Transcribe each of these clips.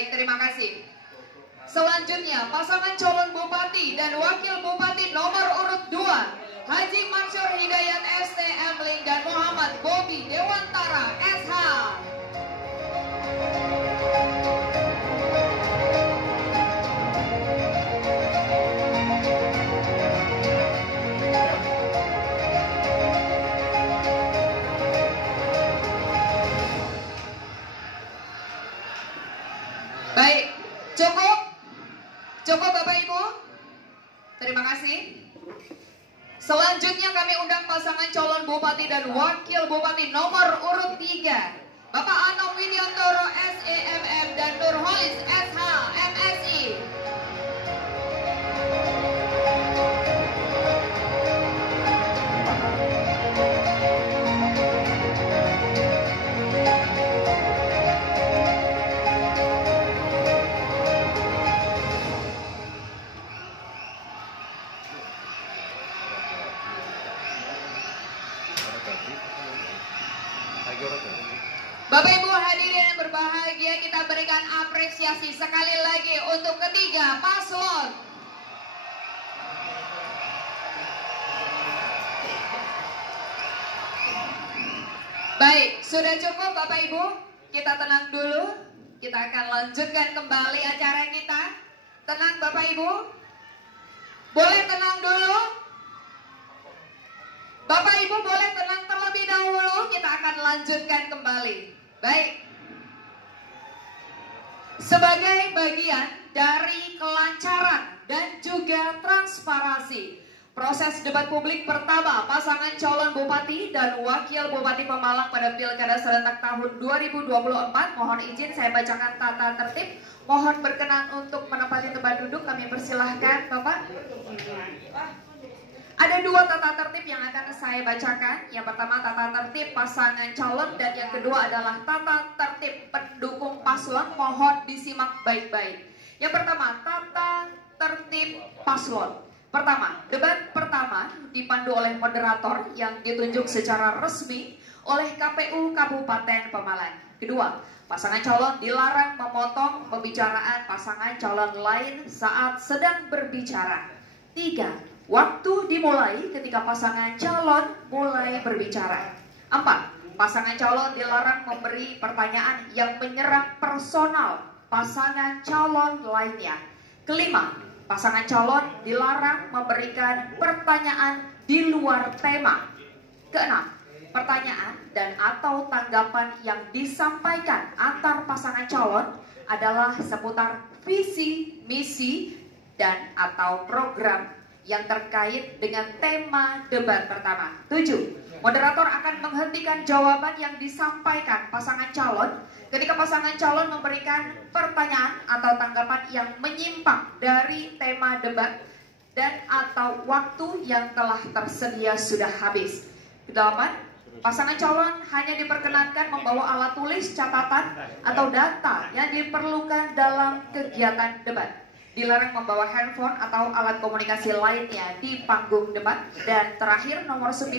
Baik, terima kasih. Selanjutnya, pasangan calon bupati dan wakil bupati nomor urut 2, Haji Mansur Hidayat STM Ling dan Muhammad Bobi Dewantara SH. Baik, cukup Bapak Ibu. Terima kasih. Selanjutnya kami undang pasangan calon bupati dan wakil bupati nomor urut 3, Bapak Anom Widiantoro SEMM dan Nurholis SH MSI. Bapak Ibu hadirin yang berbahagia, kita berikan apresiasi sekali lagi untuk ketiga paslon. Baik, sudah cukup Bapak Ibu. Kita tenang dulu. Kita akan lanjutkan kembali acara kita. Tenang Bapak Ibu. Boleh tenang dulu. Bapak Ibu boleh tenang terlebih dahulu. Kita akan lanjutkan kembali. Baik, sebagai bagian dari kelancaran dan juga transparansi proses debat publik pertama pasangan calon bupati dan wakil bupati Pemalang pada Pilkada serentak tahun 2024, mohon izin saya bacakan tata tertib. Mohon berkenan untuk menempati tempat duduk. Kami persilahkan Bapak. Ada dua tata tertib yang akan saya bacakan. Yang pertama tata tertib pasangan calon dan yang kedua adalah tata tertib pendukung paslon. Mohon disimak baik-baik. Yang pertama tata tertib paslon. Pertama, debat pertama dipandu oleh moderator yang ditunjuk secara resmi oleh KPU Kabupaten Pemalang. Kedua, pasangan calon dilarang memotong pembicaraan pasangan calon lain saat sedang berbicara. Tiga, waktu dimulai ketika pasangan calon mulai berbicara. 4. Pasangan calon dilarang memberi pertanyaan yang menyerang personal pasangan calon lainnya. Kelima, pasangan calon dilarang memberikan pertanyaan di luar tema. Keenam, pertanyaan dan atau tanggapan yang disampaikan antar pasangan calon adalah seputar visi, misi, dan atau program yang terkait dengan tema debat pertama. 7. Moderator akan menghentikan jawaban yang disampaikan pasangan calon ketika pasangan calon memberikan pertanyaan atau tanggapan yang menyimpang dari tema debat dan atau waktu yang telah tersedia sudah habis. 8. Pasangan calon hanya diperkenankan membawa alat tulis, catatan, atau data yang diperlukan dalam kegiatan debat. Dilarang membawa handphone atau alat komunikasi lainnya di panggung debat. Dan terakhir nomor 9,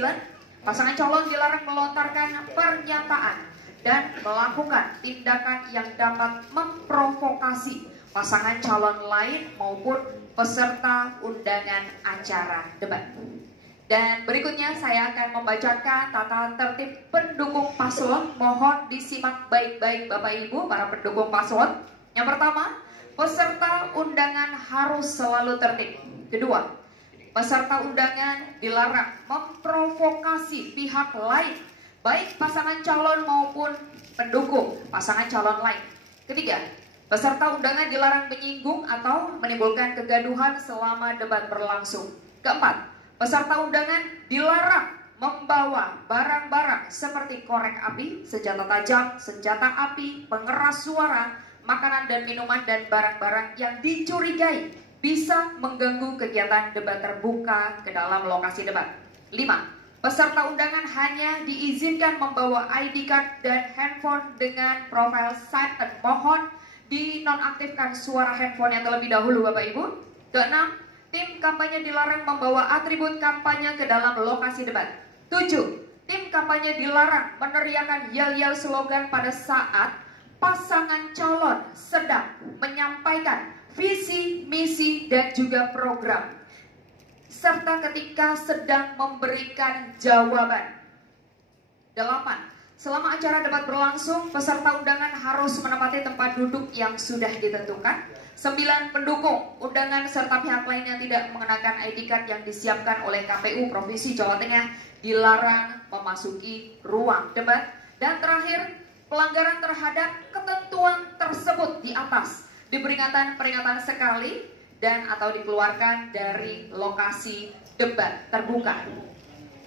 pasangan calon dilarang melontarkan pernyataan dan melakukan tindakan yang dapat memprovokasi pasangan calon lain maupun peserta undangan acara debat. Dan berikutnya saya akan membacakan tata tertib pendukung paslon. Mohon disimak baik-baik Bapak Ibu para pendukung paslon. Yang pertama, peserta undangan harus selalu tertib. Kedua, peserta undangan dilarang memprovokasi pihak lain, baik pasangan calon maupun pendukung pasangan calon lain. Ketiga, peserta undangan dilarang menyinggung atau menimbulkan kegaduhan selama debat berlangsung. Keempat, peserta undangan dilarang membawa barang-barang seperti korek api, senjata tajam, senjata api, pengeras suara, makanan dan minuman, dan barang-barang yang dicurigai bisa mengganggu kegiatan debat terbuka ke dalam lokasi debat. 5. Peserta undangan hanya diizinkan membawa ID card dan handphone dengan profile silent. Mohon dinonaktifkan suara handphone yang terlebih dahulu Bapak Ibu. Ke-6, tim kampanye dilarang membawa atribut kampanye ke dalam lokasi debat. 7. Tim kampanye dilarang meneriakkan yel-yel slogan pada saat pasangan calon sedang menyampaikan visi, misi, dan juga program, serta ketika sedang memberikan jawaban. 8. Selama acara debat berlangsung, peserta undangan harus menempati tempat duduk yang sudah ditentukan. 9. Pendukung undangan serta pihak lain yang tidak mengenakan ID card yang disiapkan oleh KPU Provinsi Jawa Tengah dilarang memasuki ruang debat. Dan terakhir, pelanggaran terhadap ketentuan tersebut di atas peringatan sekali dan atau dikeluarkan dari lokasi debat terbuka.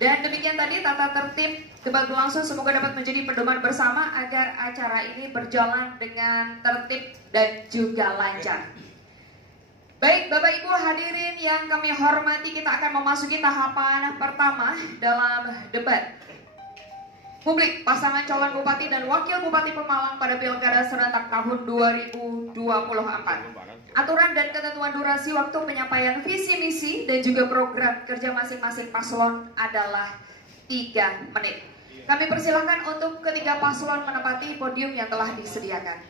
Dan demikian tadi tata tertib debat berlangsung, semoga dapat menjadi pedoman bersama agar acara ini berjalan dengan tertib dan juga lancar. Baik Bapak Ibu hadirin yang kami hormati, kita akan memasuki tahapan pertama dalam debat publik pasangan calon Bupati dan Wakil Bupati Pemalang pada Pilkada serentak tahun 2024. Aturan dan ketentuan durasi waktu penyampaian visi misi dan juga program kerja masing-masing paslon adalah 3 menit. Kami persilahkan untuk ketiga paslon menempati podium yang telah disediakan.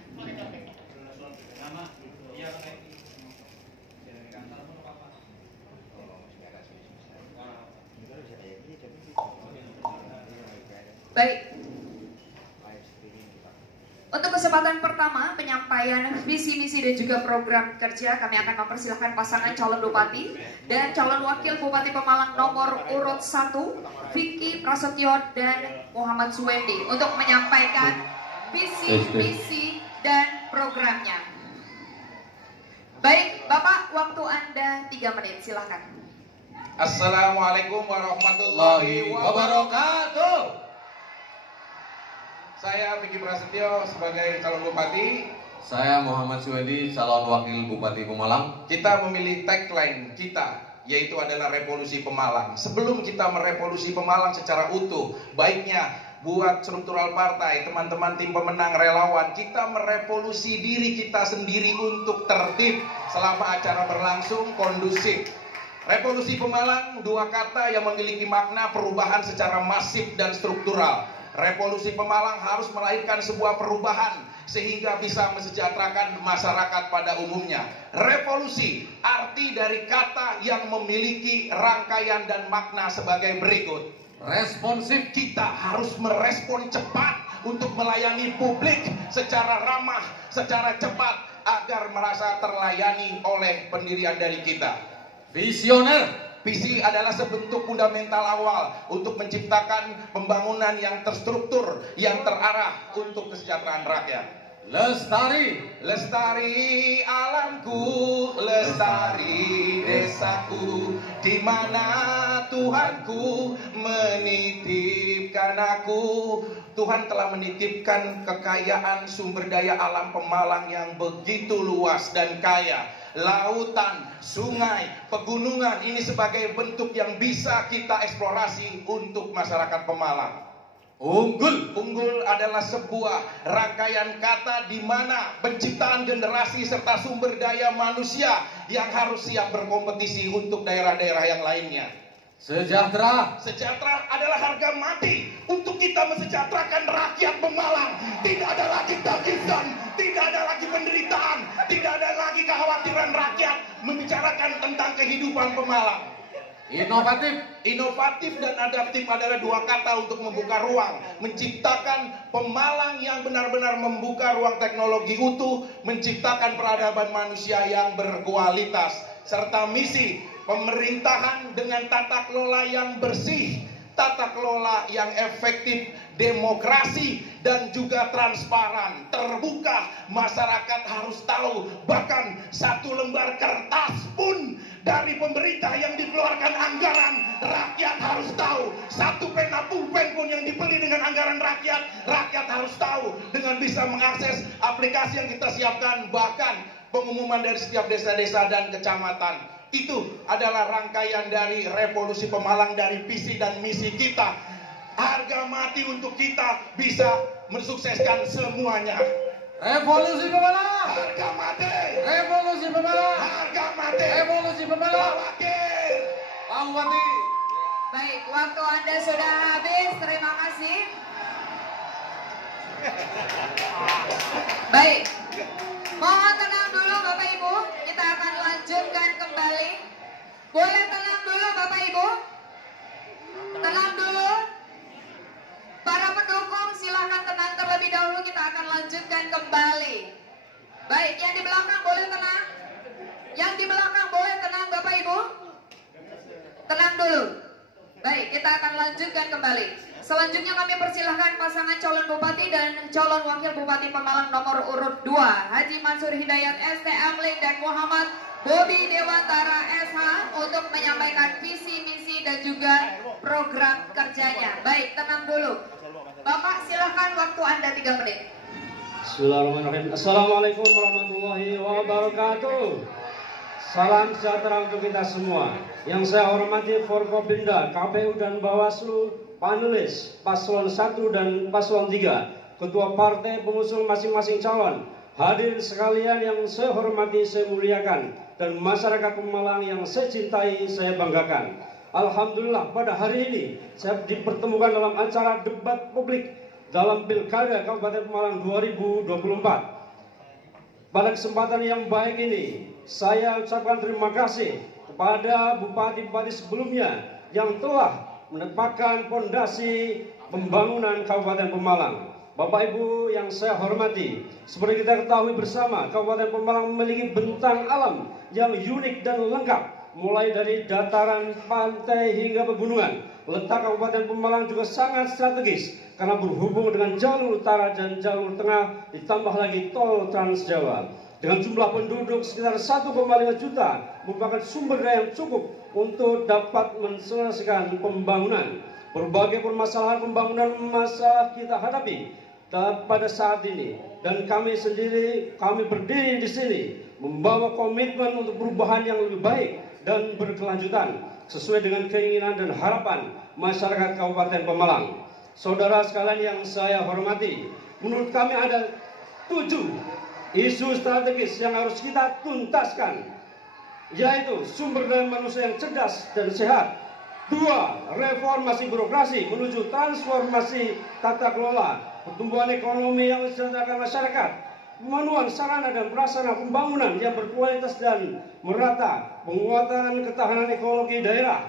Baik. Untuk kesempatan pertama penyampaian visi misi dan juga program kerja, kami akan mempersilahkan pasangan calon Bupati dan calon Wakil Bupati Pemalang nomor urut 1, Vicky Prasetyo dan Muhammad Suwendi, untuk menyampaikan visi misi dan programnya. Baik, Bapak, waktu Anda 3 menit, silakan. Assalamualaikum warahmatullahi wabarakatuh. Saya Vicky Prasetyo sebagai calon bupati. Saya Muhammad Suwendi, calon wakil bupati Pemalang. Kita memilih tagline kita, yaitu adalah revolusi Pemalang. Sebelum kita merevolusi Pemalang secara utuh, baiknya buat struktural partai, teman-teman tim pemenang, relawan, kita merevolusi diri kita sendiri untuk tertib selama acara berlangsung kondusif. Revolusi Pemalang, 2 kata yang memiliki makna perubahan secara masif dan struktural. Revolusi Pemalang harus melahirkan sebuah perubahan sehingga bisa mesejahterakan masyarakat pada umumnya. Revolusi, arti dari kata yang memiliki rangkaian dan makna sebagai berikut. Responsif, kita harus merespon cepat untuk melayani publik secara ramah, secara cepat agar merasa terlayani oleh pendirian dari kita. visioner, visi adalah sebentuk fundamental awal untuk menciptakan pembangunan yang terstruktur, yang terarah untuk kesejahteraan rakyat. lestari, Lestari alamku, lestari desaku, di mana Tuhanku menitipkan aku. Tuhan telah menitipkan kekayaan sumber daya alam Pemalang yang begitu luas dan kaya. Lautan, sungai, pegunungan, ini sebagai bentuk yang bisa kita eksplorasi untuk masyarakat Pemalang. unggul, Unggul adalah sebuah rangkaian kata di mana penciptaan generasi serta sumber daya manusia yang harus siap berkompetisi untuk daerah-daerah yang lainnya. sejahtera, Sejahtera adalah harga mati untuk kita mesejahterakan rakyat Pemalang. Tidak ada lagi tangisan, tidak ada lagi penderitaan, tidak ada lagi kekhawatiran rakyat membicarakan tentang kehidupan Pemalang. inovatif, Inovatif dan adaptif adalah 2 kata untuk membuka ruang, menciptakan Pemalang yang benar-benar membuka ruang teknologi utuh, menciptakan peradaban manusia yang berkualitas, serta misi pemerintahan dengan tata kelola yang bersih, tata kelola yang efektif, demokrasi dan juga transparan, terbuka. Masyarakat harus tahu, bahkan 1 lembar kertas pun dari pemerintah yang dikeluarkan anggaran, rakyat harus tahu. 1 pena pulpen pun yang dibeli dengan anggaran rakyat, rakyat harus tahu dengan bisa mengakses aplikasi yang kita siapkan, bahkan pengumuman dari setiap desa-desa dan kecamatan. Itu adalah rangkaian dari revolusi Pemalang, dari visi dan misi kita. Harga mati untuk kita bisa mensukseskan semuanya. revolusi Pemalang, Harga mati, revolusi Pemalang, harga mati, revolusi Pemalang. wakil. Pak Bupati. Baik, waktu Anda sudah habis, terima kasih. Baik, mohon tenang dulu Bapak Ibu, kita akan lanjutkan kembali. Boleh tenang dulu Bapak Ibu? Tenang dulu. Para pendukung silahkan tenang terlebih dahulu, kita akan lanjutkan kembali. Baik, yang di belakang boleh tenang. Yang di belakang boleh tenang Bapak Ibu. Tenang dulu. Baik, kita akan lanjutkan kembali. Selanjutnya kami persilahkan pasangan calon bupati dan calon wakil bupati Pemalang nomor urut 2, Haji Mansur Hidayat ST Amling dan Muhammad Bobi Dewantara SH untuk menyampaikan visi misi dan juga program kerjanya. Baik, tenang dulu. Bapak silahkan, waktu Anda 3 menit. Bismillahirrahmanirrahim. Assalamualaikum warahmatullahi wabarakatuh. Salam sejahtera untuk kita semua. Yang saya hormati Forkopimda, KPU dan Bawaslu, panelis Paslon 1 dan Paslon 3, Ketua Partai pengusung masing-masing calon, hadirin sekalian yang saya hormati, saya muliakan, dan masyarakat Pemalang yang saya cintai, saya banggakan. Alhamdulillah pada hari ini saya dipertemukan dalam acara debat publik dalam Pilkada Kabupaten Pemalang 2024. Pada kesempatan yang baik ini, saya ucapkan terima kasih kepada bupati-bupati sebelumnya yang telah menetapkan fondasi pembangunan Kabupaten Pemalang. Bapak Ibu yang saya hormati, seperti kita ketahui bersama, Kabupaten Pemalang memiliki bentang alam yang unik dan lengkap, mulai dari dataran, pantai hingga pegunungan. Letak Kabupaten Pemalang juga sangat strategis karena berhubung dengan jalur utara dan jalur tengah, ditambah lagi tol Trans Jawa. Dengan jumlah penduduk sekitar 1,5 juta, merupakan sumber daya yang cukup untuk dapat menyelesaikan pembangunan. Berbagai permasalahan pembangunan masa kita hadapi pada saat ini, dan kami berdiri di sini membawa komitmen untuk perubahan yang lebih baik dan berkelanjutan sesuai dengan keinginan dan harapan masyarakat Kabupaten Pemalang. Saudara sekalian yang saya hormati, menurut kami ada 7 isu strategis yang harus kita tuntaskan, yaitu sumber daya manusia yang cerdas dan sehat. 2. Reformasi birokrasi menuju transformasi tata kelola, pertumbuhan ekonomi yang mensejahterakan masyarakat, pemenuhan sarana dan prasarana pembangunan yang berkualitas dan merata, penguatan ketahanan ekologi daerah,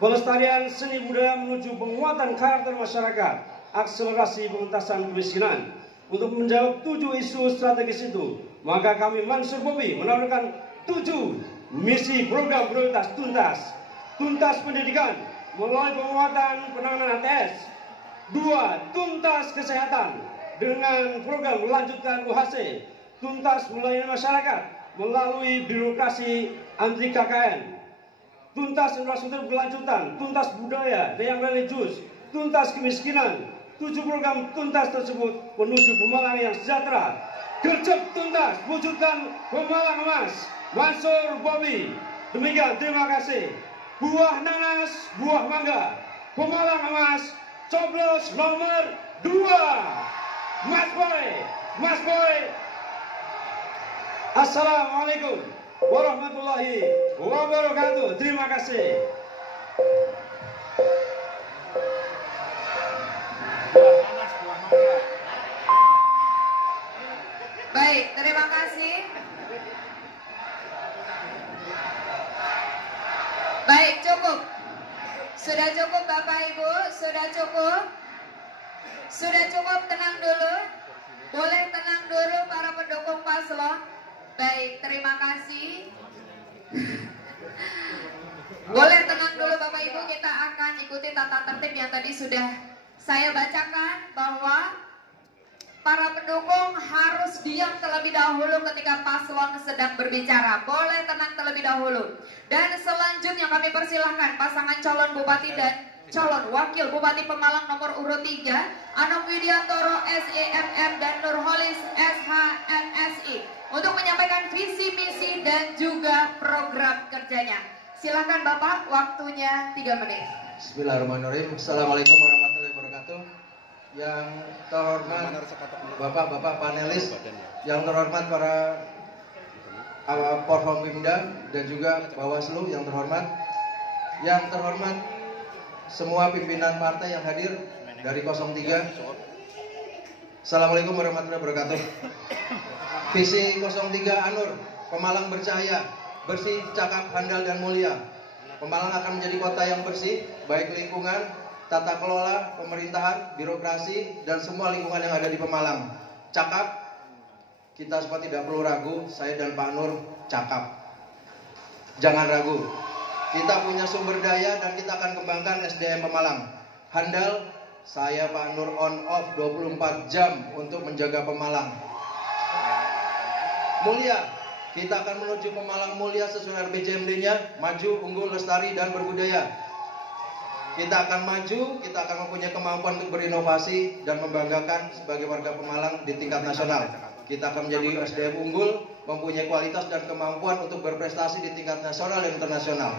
pelestarian seni budaya menuju penguatan karakter masyarakat, akselerasi pengentasan kemiskinan. Untuk menjawab 7 isu strategis itu, maka kami Mansur Bobi menawarkan 7 misi program prioritas tuntas. Tuntas pendidikan melalui penguatan penanganan ATS. 2. Tuntas kesehatan dengan program melanjutkan UHC. Tuntas melayani masyarakat melalui birokrasi anti KKN. Tuntas infrastruktur berkelanjutan, tuntas budaya dan yang religius, tuntas kemiskinan. 7 program tuntas tersebut menuju Pemalang yang sejahtera. Gercep tuntas, wujudkan Pemalang emas. Mansur Bobi. Demikian, terima kasih. Buah nanas, buah mangga. Pemalang emas, coblos nomor 2. Mas Boy. Assalamualaikum warahmatullahi wabarakatuh. Terima kasih. Baik, terima kasih. Baik, cukup. Sudah cukup Bapak Ibu, sudah cukup. Sudah cukup, tenang dulu. Boleh tenang dulu para pendukung paslon. Baik, terima kasih. Boleh tenang dulu Bapak Ibu, kita akan ikuti tata tertib yang tadi sudah saya bacakan, bahwa para pendukung harus diam terlebih dahulu ketika paslon sedang berbicara. Boleh tenang terlebih dahulu. Dan selanjutnya kami persilahkan pasangan calon bupati dan calon wakil bupati Pemalang nomor urut 3, Anom Widiantoro SEMM dan Nurholis SHMSI, untuk menyampaikan visi misi dan juga program kerjanya. Silakan Bapak, waktunya 3 menit. Bismillahirrahmanirrahim. Assalamualaikum warahmatullahi wabarakatuh. Yang terhormat Bapak-bapak panelis, yang terhormat para Forkopimda dan juga Bawaslu yang terhormat semua pimpinan partai yang hadir, dari 03. Assalamualaikum warahmatullahi wabarakatuh. Visi 03 Anur, Pemalang bercahaya, bersih, cakap, handal, dan mulia. Pemalang akan menjadi kota yang bersih, baik lingkungan, tata kelola, pemerintahan, birokrasi, dan semua lingkungan yang ada di Pemalang. Cakap, kita semua tidak perlu ragu, saya dan Pak Nur cakap. Jangan ragu, kita punya sumber daya dan kita akan kembangkan SDM Pemalang. Handal, saya Pak Nur on off 24 jam untuk menjaga Pemalang. Mulia, kita akan menuju Pemalang mulia sesuai RPJMD-nya, maju, unggul, lestari, dan berbudaya. Kita akan maju, kita akan mempunyai kemampuan untuk berinovasi dan membanggakan sebagai warga Pemalang di tingkat nasional. Kita akan menjadi SDM unggul, mempunyai kualitas dan kemampuan untuk berprestasi di tingkat nasional dan internasional.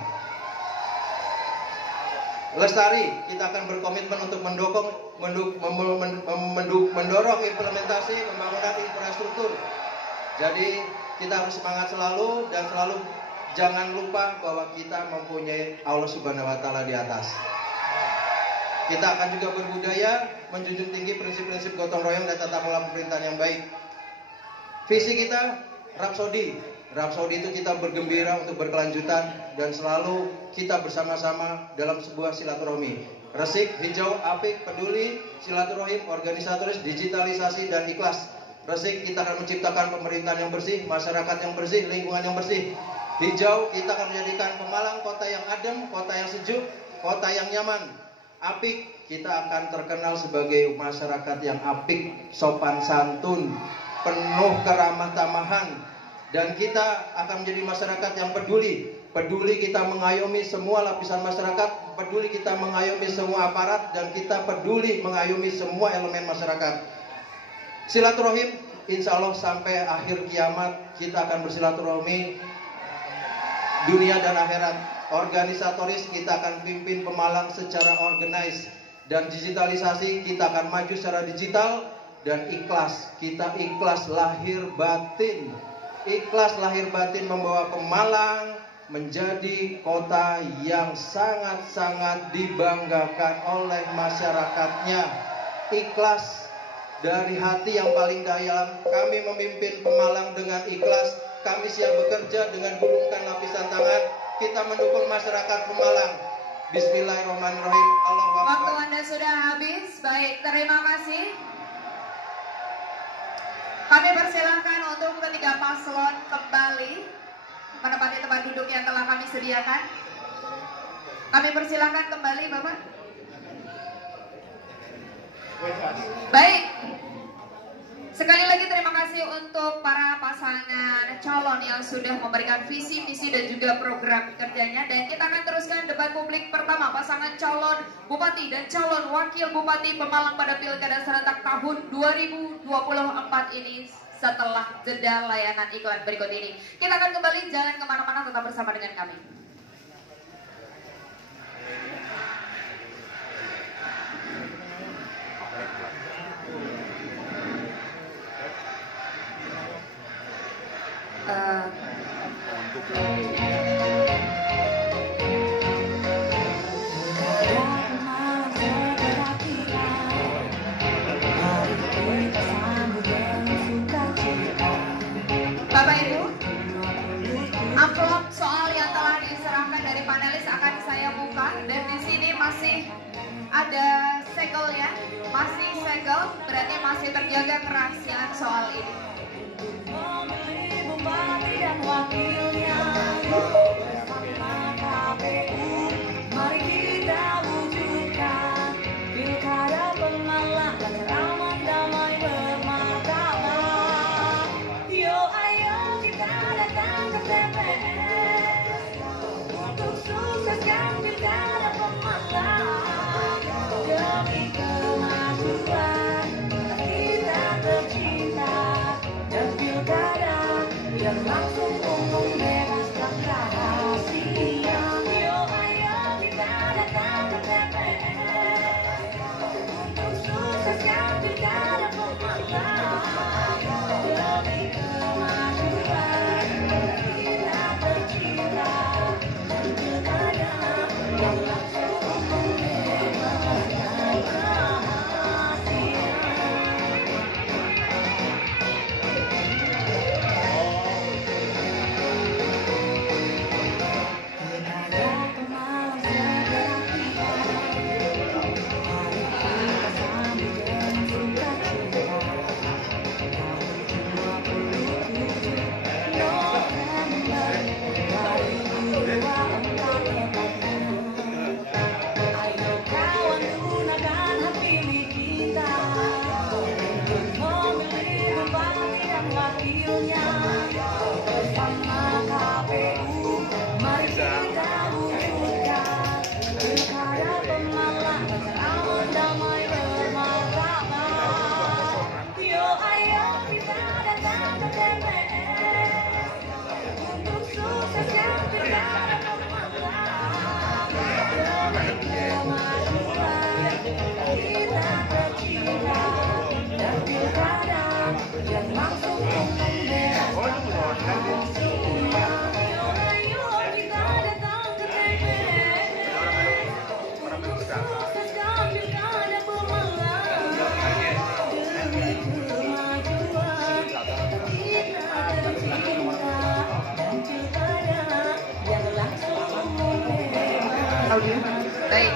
Lestari, kita akan berkomitmen untuk mendorong implementasi pembangunan infrastruktur. Jadi kita harus semangat selalu dan selalu jangan lupa bahwa kita mempunyai Allah Subhanahu wa Ta'ala di atas. Kita akan juga berbudaya, menjunjung tinggi prinsip-prinsip gotong royong dan tata kelola pemerintahan yang baik. Visi kita Rapsodi. Rapsodi itu kita bergembira untuk berkelanjutan dan selalu kita bersama-sama dalam sebuah silaturahmi. Resik, hijau, apik, peduli, silaturahim, organisatoris, digitalisasi, dan ikhlas. Resik, kita akan menciptakan pemerintahan yang bersih, masyarakat yang bersih, lingkungan yang bersih. Hijau, kita akan menjadikan Pemalang kota yang adem, kota yang sejuk, kota yang nyaman. Apik, kita akan terkenal sebagai masyarakat yang apik, sopan santun, penuh keramah tamahan. Dan kita akan menjadi masyarakat yang peduli. Peduli kita mengayomi semua lapisan masyarakat, peduli kita mengayomi semua aparat, dan kita peduli mengayomi semua elemen masyarakat. Silaturahim, insya Allah sampai akhir kiamat kita akan bersilaturahmi dunia dan akhirat. Organisatoris, kita akan pimpin Pemalang secara organize. Dan digitalisasi, kita akan maju secara digital. Dan ikhlas, kita ikhlas lahir batin. Ikhlas lahir batin membawa Pemalang menjadi kota yang sangat-sangat dibanggakan oleh masyarakatnya. Ikhlas dari hati yang paling dalam, kami memimpin Pemalang dengan ikhlas. Kami siap bekerja dengan gulungkan lapisan tangan. Kita mendukung masyarakat Pemalang. Bismillahirrahmanirrahim. Allahu Akbar. Waktu Anda sudah habis. Baik, terima kasih. Kami persilahkan untuk ketiga paslon kembali menempati tempat duduk yang telah kami sediakan. Kami persilahkan kembali, Bapak. Baik. Sekali lagi terima kasih untuk para pasangan calon yang sudah memberikan visi, misi, dan juga program kerjanya. Dan kita akan teruskan debat publik pertama pasangan calon Bupati dan calon Wakil Bupati Pemalang pada Pilkada serentak tahun 2024 ini setelah jeda layanan iklan berikut ini. Kita akan kembali, jangan kemana-mana, tetap bersama dengan kami. Bapak Ibu, amplop soal yang telah diserahkan dari panelis akan saya buka, dan di sini masih ada segelnya, masih segel, berarti masih terjaga kerahasiaan soal ini. Bupati dan wakilnya bersama KPU, mari kita wujudkan Pilkada Pemalang agar aman, damai, bermartabat. Yo ayo kita datang ke TPS untuk sukseskan Pilkada Pemalang demi kemajuan kota kita tercinta. audio. Baik,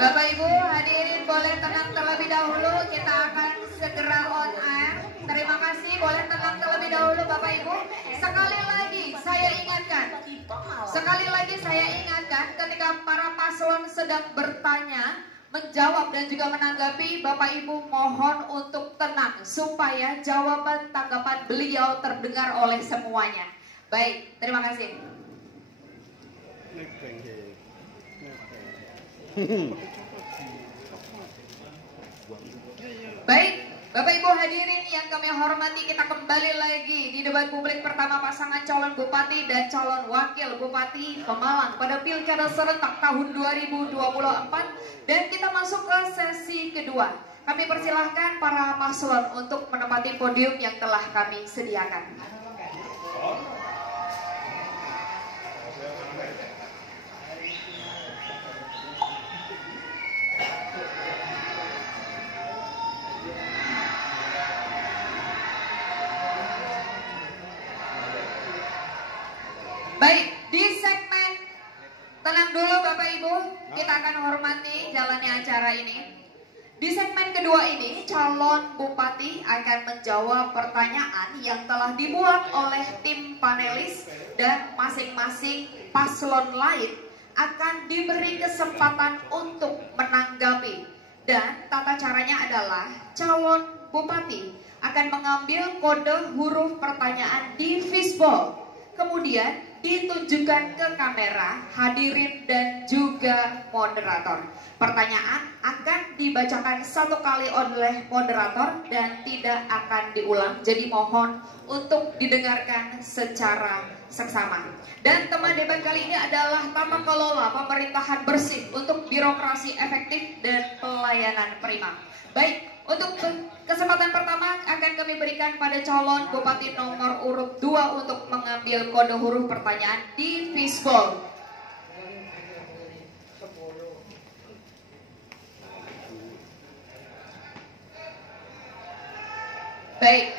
Bapak Ibu hadirin boleh tenang terlebih dahulu, kita akan segera on air. Terima kasih, boleh tenang terlebih dahulu Bapak Ibu. Sekali lagi saya ingatkan ketika para paslon sedang bertanya, menjawab dan juga menanggapi, Bapak Ibu mohon untuk tenang supaya jawaban tanggapan beliau terdengar oleh semuanya. Baik, terima kasih. Baik, Bapak Ibu hadirin yang kami hormati, kita kembali lagi di debat publik pertama pasangan calon bupati dan calon wakil bupati Pemalang pada Pilkada serentak tahun 2024, dan kita masuk ke sesi kedua. Kami persilahkan para paslon untuk menempati podium yang telah kami sediakan. Baik, di segmen tenang dulu Bapak Ibu, kita akan hormati jalannya acara ini. Di segmen kedua ini, calon bupati akan menjawab pertanyaan yang telah dibuat oleh tim panelis, dan masing-masing paslon lain akan diberi kesempatan untuk menanggapi. Dan tata caranya adalah calon bupati akan mengambil kode huruf pertanyaan di fishbowl, kemudian ditunjukkan ke kamera, hadirin dan juga moderator. Pertanyaan akan dibacakan satu kali oleh moderator dan tidak akan diulang. Jadi mohon untuk didengarkan secara seksama. Dan tema debat kali ini adalah tata kelola pemerintahan bersih untuk birokrasi efektif dan pelayanan prima. Baik, untuk kesempatan pertama akan kami berikan pada calon bupati nomor urut 2 untuk mengambil kode huruf pertanyaan di fishbowl. Baik,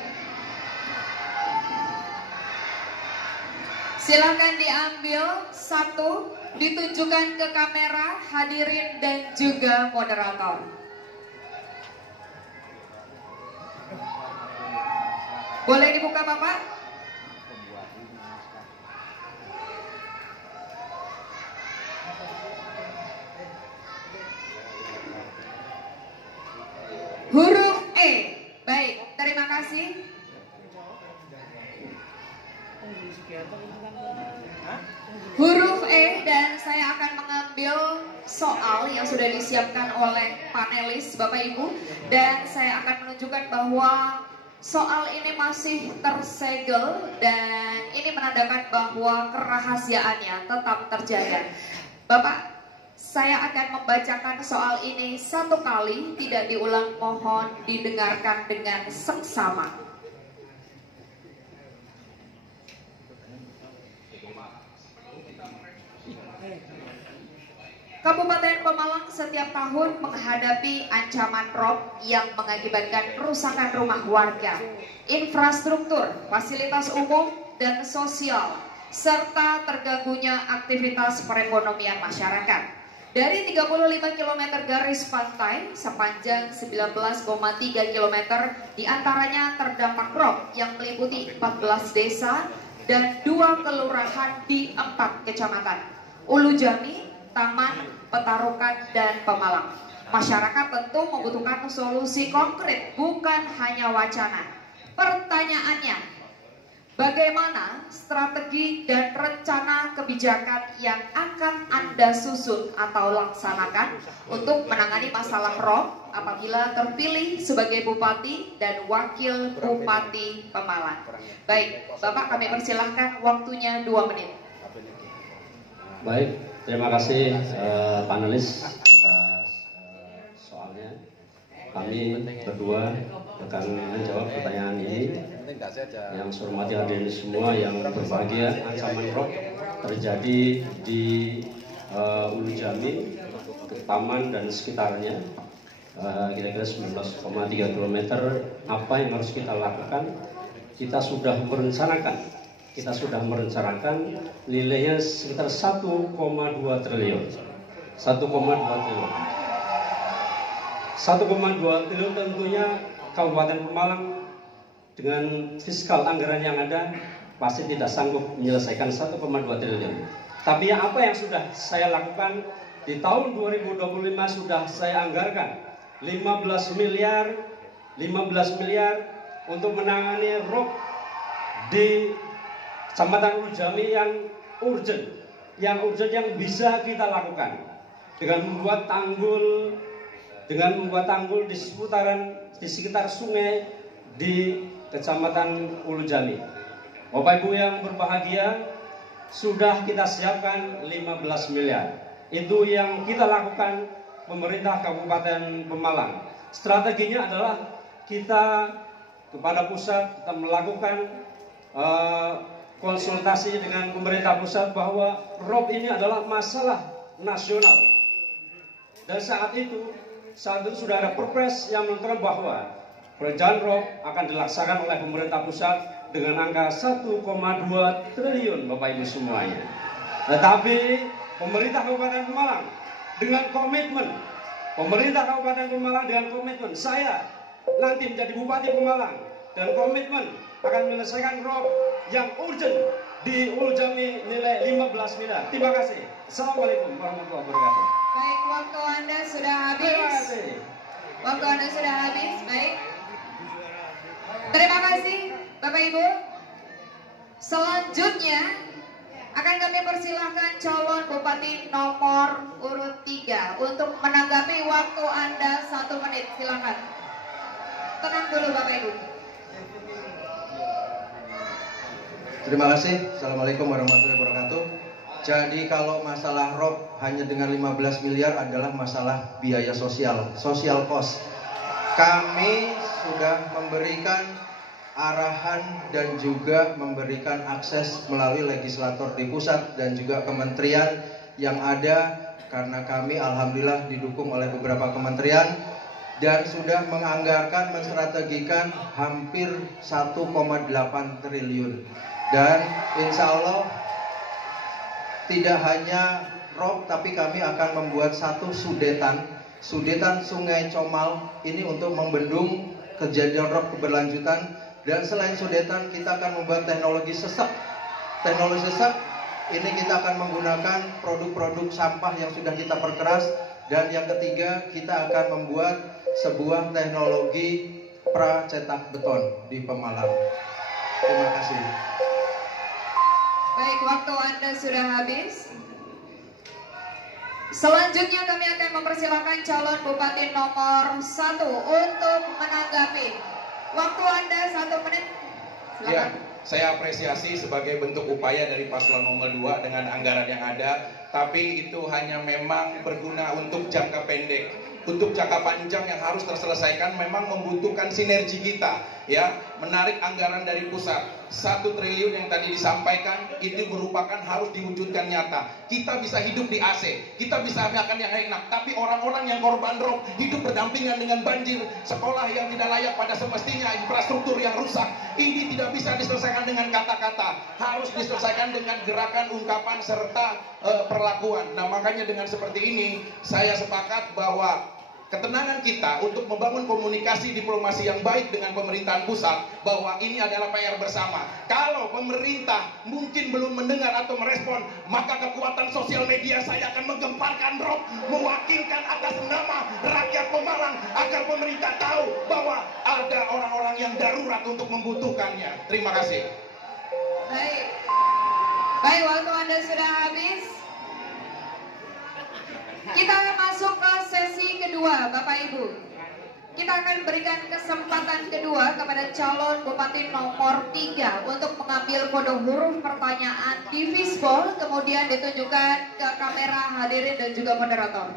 silakan diambil satu, ditunjukkan ke kamera, hadirin dan juga moderator. Boleh dibuka Bapak? Huruf E. Baik, terima kasih. Huruf E, dan saya akan mengambil soal yang sudah disiapkan oleh panelis Bapak Ibu, dan saya akan menunjukkan bahwa soal ini masih tersegel dan ini menandakan bahwa kerahasiaannya tetap terjaga. Bapak, saya akan membacakan soal ini satu kali, tidak diulang, mohon didengarkan dengan seksama. Kabupaten Pemalang setiap tahun menghadapi ancaman rop yang mengakibatkan kerusakan rumah warga, infrastruktur, fasilitas umum, dan sosial, serta terganggunya aktivitas perekonomian masyarakat. Dari 35 km garis pantai sepanjang 19,3 km diantaranya terdampak rop yang meliputi 14 desa dan 2 kelurahan di 4 kecamatan, Ulu Jami, Taman, Petarukan, dan Pemalang. Masyarakat tentu membutuhkan solusi konkret, bukan hanya wacana. Pertanyaannya, bagaimana strategi dan rencana kebijakan yang akan Anda susun atau laksanakan untuk menangani masalah rop apabila terpilih sebagai Bupati dan Wakil Bupati Pemalang? Baik, Bapak, kami persilahkan, waktunya 2 menit. Baik, terima kasih panelis atas soalnya. Kami berdua akan menjawab pertanyaan ini. Yang saya hormati hadirin semua yang berbahagia, ancaman rop terjadi di Ulu Jami, Taman dan sekitarnya, kira-kira 19,3 km. Apa yang harus kita lakukan? Kita sudah merencanakan nilainya sekitar 1,2 triliun. 1,2 triliun. 1,2 triliun tentunya Kabupaten Pemalang dengan fiskal anggaran yang ada pasti tidak sanggup menyelesaikan 1,2 triliun. Tapi apa yang sudah saya lakukan di tahun 2025 sudah saya anggarkan 15 miliar untuk menangani rob di Kecamatan Ulujami yang urgent yang bisa kita lakukan dengan membuat tanggul di sekitar sungai di Kecamatan Ulujami. Bapak Ibu yang berbahagia, sudah kita siapkan 15 miliar. Itu yang kita lakukan pemerintah Kabupaten Pemalang. Strateginya adalah kita kepada pusat, kita melakukan konsultasi dengan pemerintah pusat bahwa rob ini adalah masalah nasional. Dan saat itu sudah ada perpres yang menentukan bahwa pekerjaan rob akan dilaksanakan oleh pemerintah pusat dengan angka 1,2 triliun Bapak Ibu semuanya. Tetapi pemerintah Kabupaten Pemalang dengan komitmen, saya nanti menjadi Bupati Pemalang dan komitmen akan menyelesaikan rob yang urgent di Ulujami nilai 15 miliar. Terima kasih. Assalamualaikum warahmatullahi wabarakatuh. Baik, waktu Anda sudah habis. Baik. Terima kasih Bapak Ibu. Selanjutnya akan kami persilahkan calon Bupati nomor urut 3 untuk menanggapi waktu Anda 1 menit. Silakan. Tenang dulu Bapak Ibu. Terima kasih. Assalamualaikum warahmatullahi wabarakatuh. Jadi kalau masalah rob hanya dengan 15 miliar adalah masalah biaya social cost. Kami sudah memberikan arahan dan juga memberikan akses melalui legislator di pusat dan juga kementerian yang ada, karena kami alhamdulillah didukung oleh beberapa kementerian dan sudah menganggarkan, menstrategikan hampir 1,8 triliun. Dan insya Allah tidak hanya rob, tapi kami akan membuat satu sudetan Sungai Comal ini untuk membendung kejadian rob keberlanjutan. Dan selain sudetan, kita akan membuat teknologi sesek. Teknologi sesek ini kita akan menggunakan produk-produk sampah yang sudah kita perkeras. Dan yang ketiga, kita akan membuat sebuah teknologi pra-cetak beton di Pemalang. Terima kasih. Baik, waktu Anda sudah habis. Selanjutnya kami akan mempersilahkan calon Bupati nomor 1 untuk menanggapi. Waktu Anda 1 menit. Silakan. Ya, saya apresiasi sebagai bentuk upaya dari paslon nomor 2 dengan anggaran yang ada, tapi itu hanya memang berguna untuk jangka pendek. Untuk jangka panjang yang harus terselesaikan memang membutuhkan sinergi kita, ya, menarik anggaran dari pusat. 1 triliun yang tadi disampaikan itu merupakan harus diwujudkan nyata. Kita bisa hidup di AC, kita bisa makan yang enak, tapi orang-orang yang korban rob hidup berdampingan dengan banjir, sekolah yang tidak layak pada semestinya, infrastruktur yang rusak. Ini tidak bisa diselesaikan dengan kata-kata, harus diselesaikan dengan gerakan, ungkapan, serta perlakuan. Nah, makanya dengan seperti ini saya sepakat bahwa ketenangan kita untuk membangun komunikasi diplomasi yang baik dengan pemerintahan pusat, bahwa ini adalah PR bersama. Kalau pemerintah mungkin belum mendengar atau merespon, maka kekuatan sosial media saya akan menggemparkan rob, mewakilkan atas nama rakyat Pemalang agar pemerintah tahu bahwa ada orang-orang yang darurat untuk membutuhkannya. Terima kasih. Baik, waktu Anda sudah habis. Kita akan masuk ke sesi kedua, Bapak Ibu. Kita akan berikan kesempatan kedua kepada calon Bupati nomor 3 untuk mengambil kode huruf pertanyaan di fishbowl, kemudian ditunjukkan ke kamera hadirin dan juga moderator.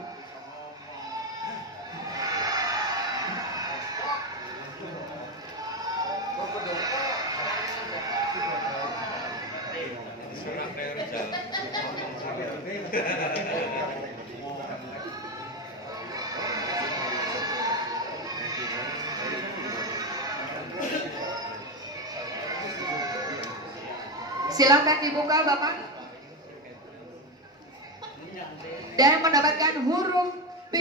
Silakan dibuka, Bapak. dan mendapatkan huruf B.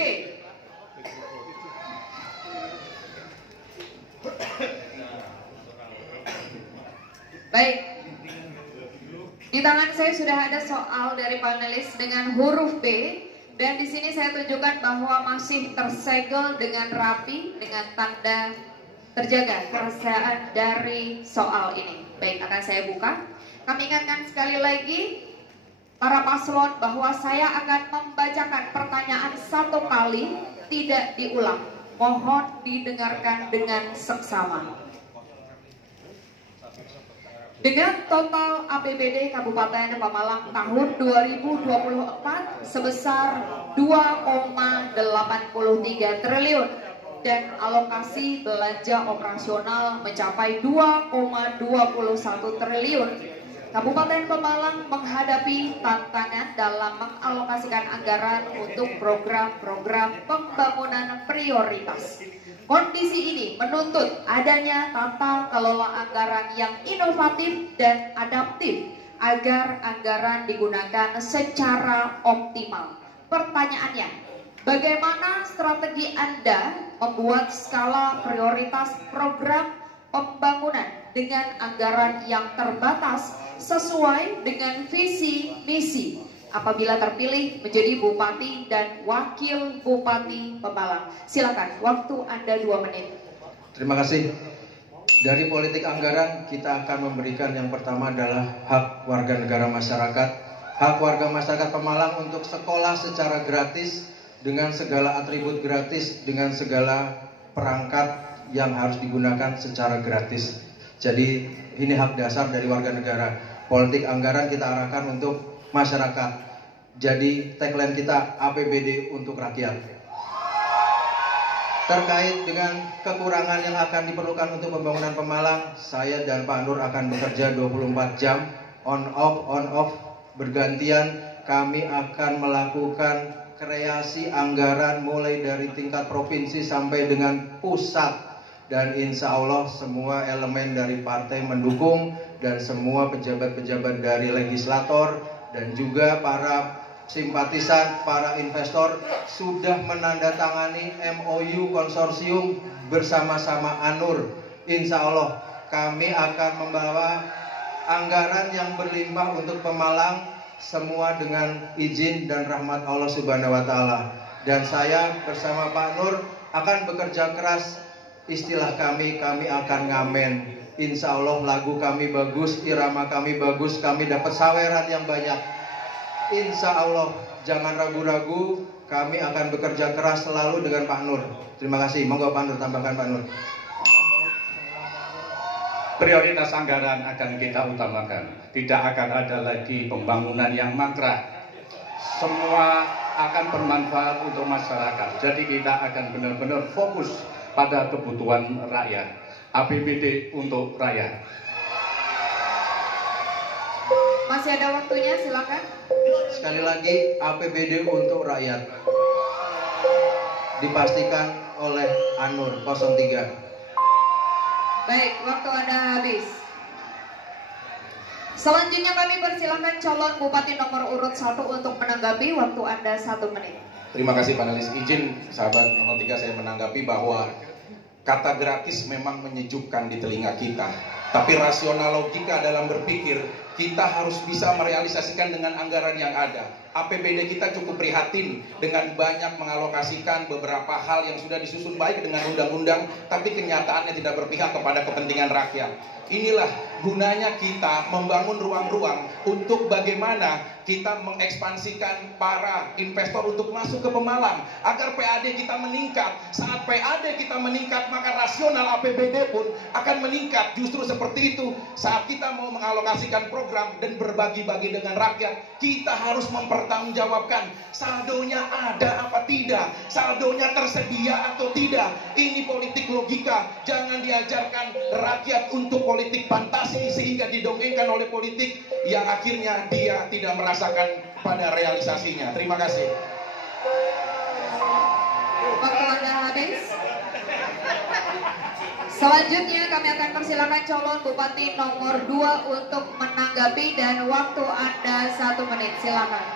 Baik, di tangan saya sudah ada soal dari panelis dengan huruf B, dan di sini saya tunjukkan bahwa masih tersegel dengan rapi dengan tanda terjaga kerahasiaan dari soal ini. Baik, akan saya buka. Kami ingatkan sekali lagi para paslon bahwa saya akan membacakan pertanyaan satu kali, tidak diulang. Mohon didengarkan dengan seksama. Dengan total APBD Kabupaten Pemalang tahun 2024 sebesar 2,83 triliun dan alokasi belanja operasional mencapai 2,21 triliun, Kabupaten Pemalang menghadapi tantangan dalam mengalokasikan anggaran untuk program-program pembangunan prioritas. Kondisi ini menuntut adanya tata kelola anggaran yang inovatif dan adaptif agar anggaran digunakan secara optimal. Pertanyaannya, bagaimana strategi Anda membuat skala prioritas program pembangunan dengan anggaran yang terbatas sesuai dengan visi misi apabila terpilih menjadi Bupati dan Wakil Bupati Pemalang? Silakan, waktu Anda 2 menit. Terima kasih. Dari politik anggaran kita akan memberikan yang pertama adalah hak warga negara masyarakat. Hak warga masyarakat Pemalang untuk sekolah secara gratis dengan segala atribut gratis, dengan segala perangkat yang harus digunakan secara gratis. Jadi ini hak dasar dari warga negara. Politik anggaran kita arahkan untuk masyarakat. Jadi tagline kita APBD untuk rakyat. Terkait dengan kekurangan yang akan diperlukan untuk pembangunan Pemalang, saya dan Pak Nur akan bekerja 24 jam on off bergantian. Kami akan melakukan kreasi anggaran mulai dari tingkat provinsi sampai dengan pusat, dan insya Allah semua elemen dari partai mendukung dan semua pejabat-pejabat dari legislator dan juga para simpatisan, para investor sudah menandatangani MOU konsorsium bersama-sama ANUR. Insya Allah kami akan membawa anggaran yang berlimpah untuk Pemalang, semua dengan izin dan rahmat Allah Subhanahu wa Ta'ala. Dan saya bersama Pak Nur akan bekerja keras. Istilah kami akan ngamen. Insya Allah lagu kami bagus, irama kami bagus, kami dapat saweran yang banyak. Insya Allah jangan ragu-ragu, kami akan bekerja keras selalu dengan Pak Nur. Terima kasih. Monggo Pak Nur, tambahkan Pak Nur. Prioritas anggaran akan kita utamakan. Tidak akan ada lagi pembangunan yang mangkrak. Semua akan bermanfaat untuk masyarakat. Jadi kita akan benar-benar fokus pada kebutuhan rakyat. APBD untuk rakyat. Masih ada waktunya, silakan. Sekali lagi APBD untuk rakyat. Dipastikan oleh ANUR 03. Baik, waktu Anda habis. Selanjutnya kami persilakan calon Bupati nomor urut 1 untuk menanggapi. Waktu Anda 1 menit. Terima kasih panelis. Izin sahabat nomor 3 saya menanggapi bahwa kata gratis memang menyejukkan di telinga kita. Tapi rasional logika dalam berpikir, kita harus bisa merealisasikan dengan anggaran yang ada. APBD kita cukup prihatin dengan banyak mengalokasikan beberapa hal yang sudah disusun baik dengan undang-undang, tapi kenyataannya tidak berpihak kepada kepentingan rakyat. Inilah gunanya kita membangun ruang-ruang untuk bagaimana kita mengekspansikan para investor untuk masuk ke Pemalang agar PAD kita meningkat. Saat PAD kita meningkat, maka rasional APBD pun akan meningkat. Justru seperti itu, saat kita mau mengalokasikan program dan berbagi-bagi dengan rakyat, kita harus mempertanggungjawabkan saldonya ada apa tidak, saldonya tersedia atau tidak. Ini politik logika, jangan diajarkan rakyat untuk politik fantasi sehingga didongengkan oleh politik yang akhirnya dia tidak merasakan pada realisasinya. Terima kasih. Waktu Anda habis. Selanjutnya kami akan persilakan calon Bupati nomor 2 untuk menanggapi dan waktu Anda 1 menit. Silakan.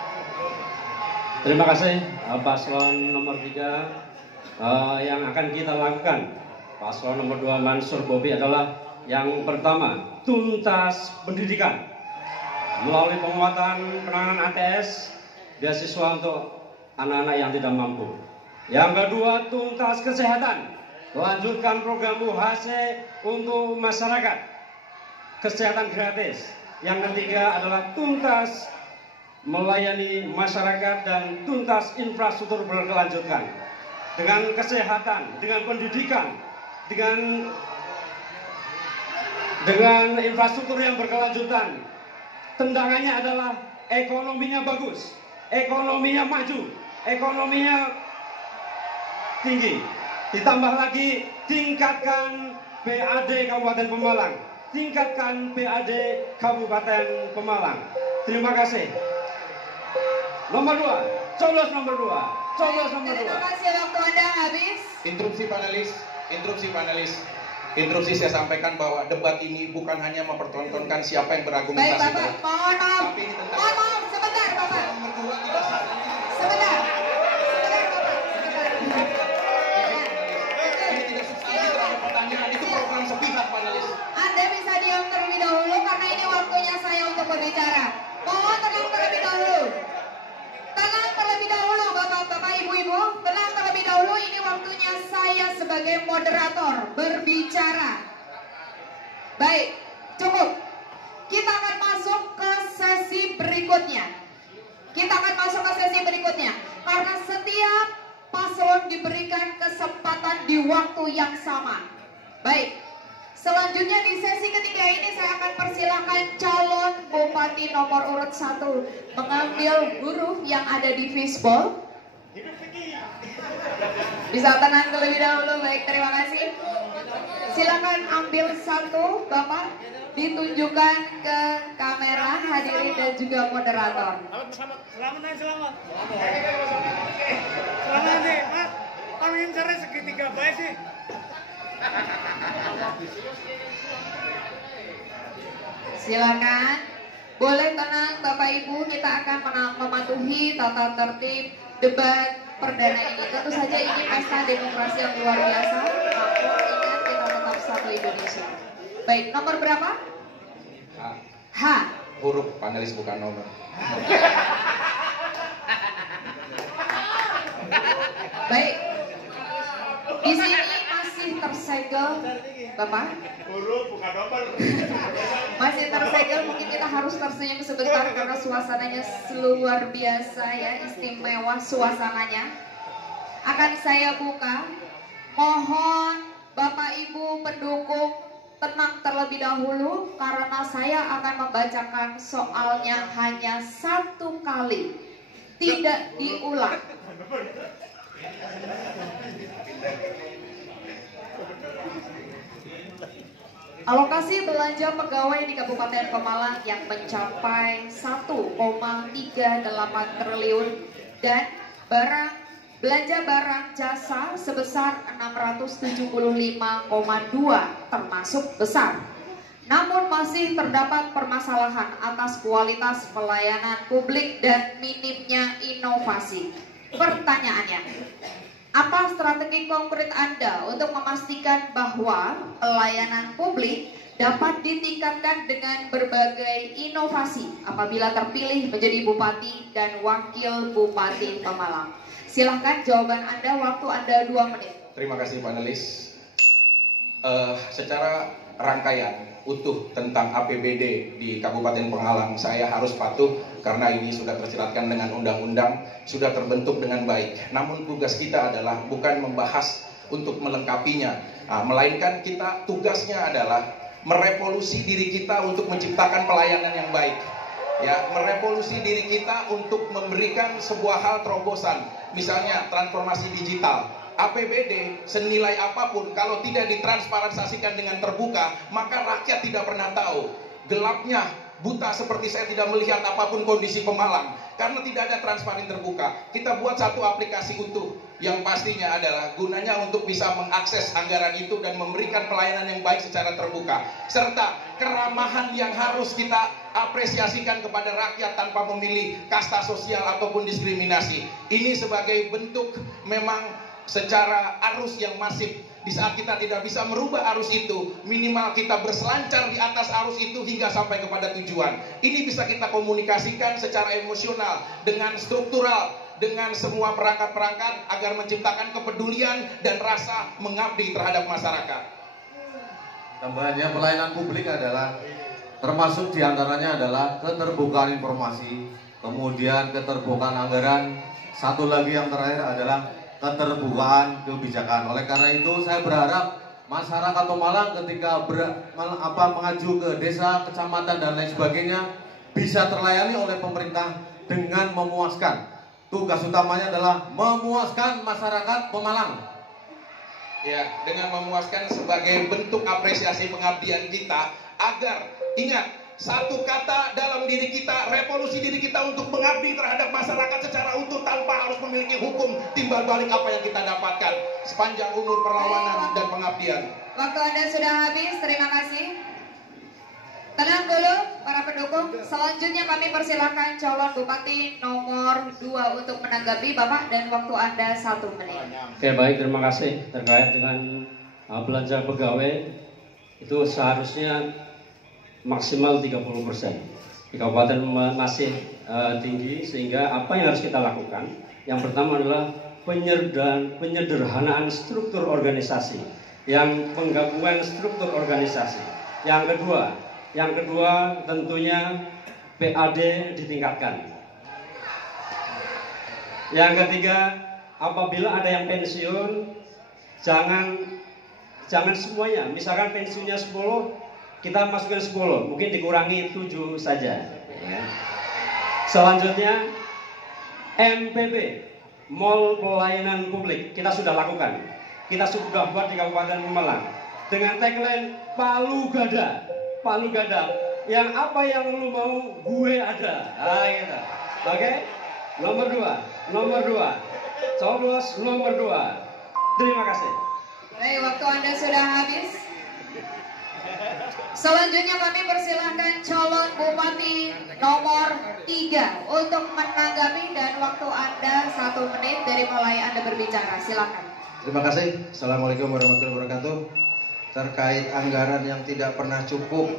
Terima kasih paslon nomor 3 yang akan kita lakukan. Paslon nomor 2 Mansur Bobi adalah yang pertama, tuntas pendidikan melalui penguatan penanganan ATS beasiswa untuk anak-anak yang tidak mampu. Yang kedua, tuntas kesehatan, lanjutkan program UHC untuk masyarakat, kesehatan gratis. Yang ketiga adalah tuntas melayani masyarakat dan tuntas infrastruktur berkelanjutan. Dengan kesehatan, dengan pendidikan, dengan infrastruktur yang berkelanjutan. Tendangannya adalah ekonominya bagus, ekonominya maju, ekonominya tinggi. Ditambah lagi tingkatkan PAD Kabupaten Pemalang, tingkatkan PAD Kabupaten Pemalang. Terima kasih. Nomor 2, coblos nomor 2, coblos nomor 2. Terima kasih, waktu Anda habis. Instruksi panelis. Instruksi saya sampaikan bahwa debat ini bukan hanya mempertontonkan siapa yang Baik berargumentasi Bapak, baik. mohon maaf. Tapi ini tentang Mohon maaf, sebentar Bapak. nomor 2 tidak sah. Sebentar. Sebentar Bapak, sebentar. Ini tidak substansi terhadap pertanyaan, itu program sepihak panelis. Anda bisa diam terlebih dahulu karena ini waktunya saya untuk berbicara. Mohon tenang terlebih dahulu. Tenang terlebih dahulu Bapak-bapak, Ibu-ibu. Tenang terlebih dahulu, ini waktunya saya sebagai moderator berbicara. Baik, cukup. Kita akan masuk ke sesi berikutnya. Karena setiap paslon diberikan kesempatan di waktu yang sama. Baik. Selanjutnya di sesi ketiga ini saya akan persilahkan calon bupati nomor urut 1 mengambil huruf yang ada di fishbowl. Bisa tenang terlebih dahulu, baik, terima kasih. Silakan ambil 1, Bapak, ditunjukkan ke kamera, hadirin dan juga moderator. Selamat nih, Mas. Pangin sore segitiga baik sih. Silakan. Boleh tenang Bapak Ibu, kita akan mematuhi tata tertib debat perdana ini. Tentu saja ini pesta demokrasi yang luar biasa. Namun ingat, kita tetap satu Indonesia. Baik, nomor berapa? H. Huruf panelis bukan nomor. Baik. Di sini masih tersegel, Bapak. Huruf bukan nomor. Masih tersegel, mungkin kita harus tersenyum sebentar karena suasananya luar biasa ya, istimewa suasananya. Akan saya buka. Mohon Bapak Ibu pendukung tenang terlebih dahulu karena saya akan membacakan soalnya hanya 1 kali. Tidak diulang. Alokasi belanja pegawai di Kabupaten Pemalang yang mencapai 1,38 triliun dan belanja barang jasa sebesar 675,2 termasuk besar. Namun masih terdapat permasalahan atas kualitas pelayanan publik dan minimnya inovasi. Pertanyaannya, apa strategi konkret Anda untuk memastikan bahwa pelayanan publik dapat ditingkatkan dengan berbagai inovasi apabila terpilih menjadi Bupati dan Wakil Bupati Pemalang? Silahkan jawaban Anda, waktu Anda 2 menit. Terima kasih panelis. Secara rangkaian utuh tentang APBD di Kabupaten Pemalang saya harus patuh karena ini sudah tersiratkan dengan undang-undang, sudah terbentuk dengan baik. Namun tugas kita adalah bukan membahas untuk melengkapinya, melainkan kita tugasnya adalah merevolusi diri kita untuk menciptakan pelayanan yang baik. Ya, merevolusi diri kita untuk memberikan sebuah hal terobosan, misalnya transformasi digital. APBD senilai apapun kalau tidak ditransparansikan dengan terbuka, maka rakyat tidak pernah tahu gelapnya buta seperti saya tidak melihat apapun kondisi Pemalang karena tidak ada transparan terbuka. Kita buat satu aplikasi utuh yang pastinya adalah gunanya untuk bisa mengakses anggaran itu dan memberikan pelayanan yang baik secara terbuka, serta keramahan yang harus kita apresiasikan kepada rakyat tanpa memilih kasta sosial ataupun diskriminasi. Ini sebagai bentuk memang secara arus yang masif. Di saat kita tidak bisa merubah arus itu, minimal kita berselancar di atas arus itu hingga sampai kepada tujuan. Ini bisa kita komunikasikan secara emosional dengan struktural, dengan semua perangkat-perangkat agar menciptakan kepedulian dan rasa mengabdi terhadap masyarakat. Tambahannya, pelayanan publik adalah termasuk diantaranya adalah keterbukaan informasi, kemudian keterbukaan anggaran, satu lagi yang terakhir adalah keterbukaan kebijakan. Oleh karena itu saya berharap masyarakat Pemalang ketika mengaju ke desa, kecamatan dan lain sebagainya bisa terlayani oleh pemerintah dengan memuaskan. Tugas utamanya adalah memuaskan masyarakat Pemalang. Ya, dengan memuaskan sebagai bentuk apresiasi pengabdian kita agar ingat satu kata dalam diri kita, revolusi diri kita untuk mengabdi terhadap masyarakat secara utuh tanpa harus memiliki hukum timbal balik apa yang kita dapatkan sepanjang umur perlawanan dan pengabdian. Waktu Anda sudah habis, terima kasih. Tenang dulu para pendukung. Selanjutnya kami persilakan calon bupati nomor 2 untuk menanggapi Bapak, dan waktu Anda 1 menit. Oke, baik, terima kasih. Terkait dengan belanja pegawai itu seharusnya maksimal 30%. Di kabupaten masih tinggi, sehingga apa yang harus kita lakukan? Yang pertama adalah penyederhanaan struktur organisasi, yang penggabungan struktur organisasi. Yang kedua tentunya PAD ditingkatkan. Yang ketiga, apabila ada yang pensiun, jangan semuanya. Misalkan pensiunnya 10, kita masukin 10, mungkin dikurangi 7 saja. Ya. Selanjutnya, MPP, Mall Pelayanan Publik, kita sudah lakukan. Kita sudah buat di Kabupaten Pemalang dengan tagline Palu Gada, Palu Gada. Yang apa yang lu mau, gue ada. Gitu. Oke? Nomor 2. Coblos nomor 2. Terima kasih. Baik, waktu Anda sudah habis. Selanjutnya kami persilahkan calon bupati nomor 3 untuk menanggapi, dan waktu Anda 1 menit dari mulai Anda berbicara. Silakan. Terima kasih. Assalamualaikum warahmatullahi wabarakatuh. Terkait anggaran yang tidak pernah cukup,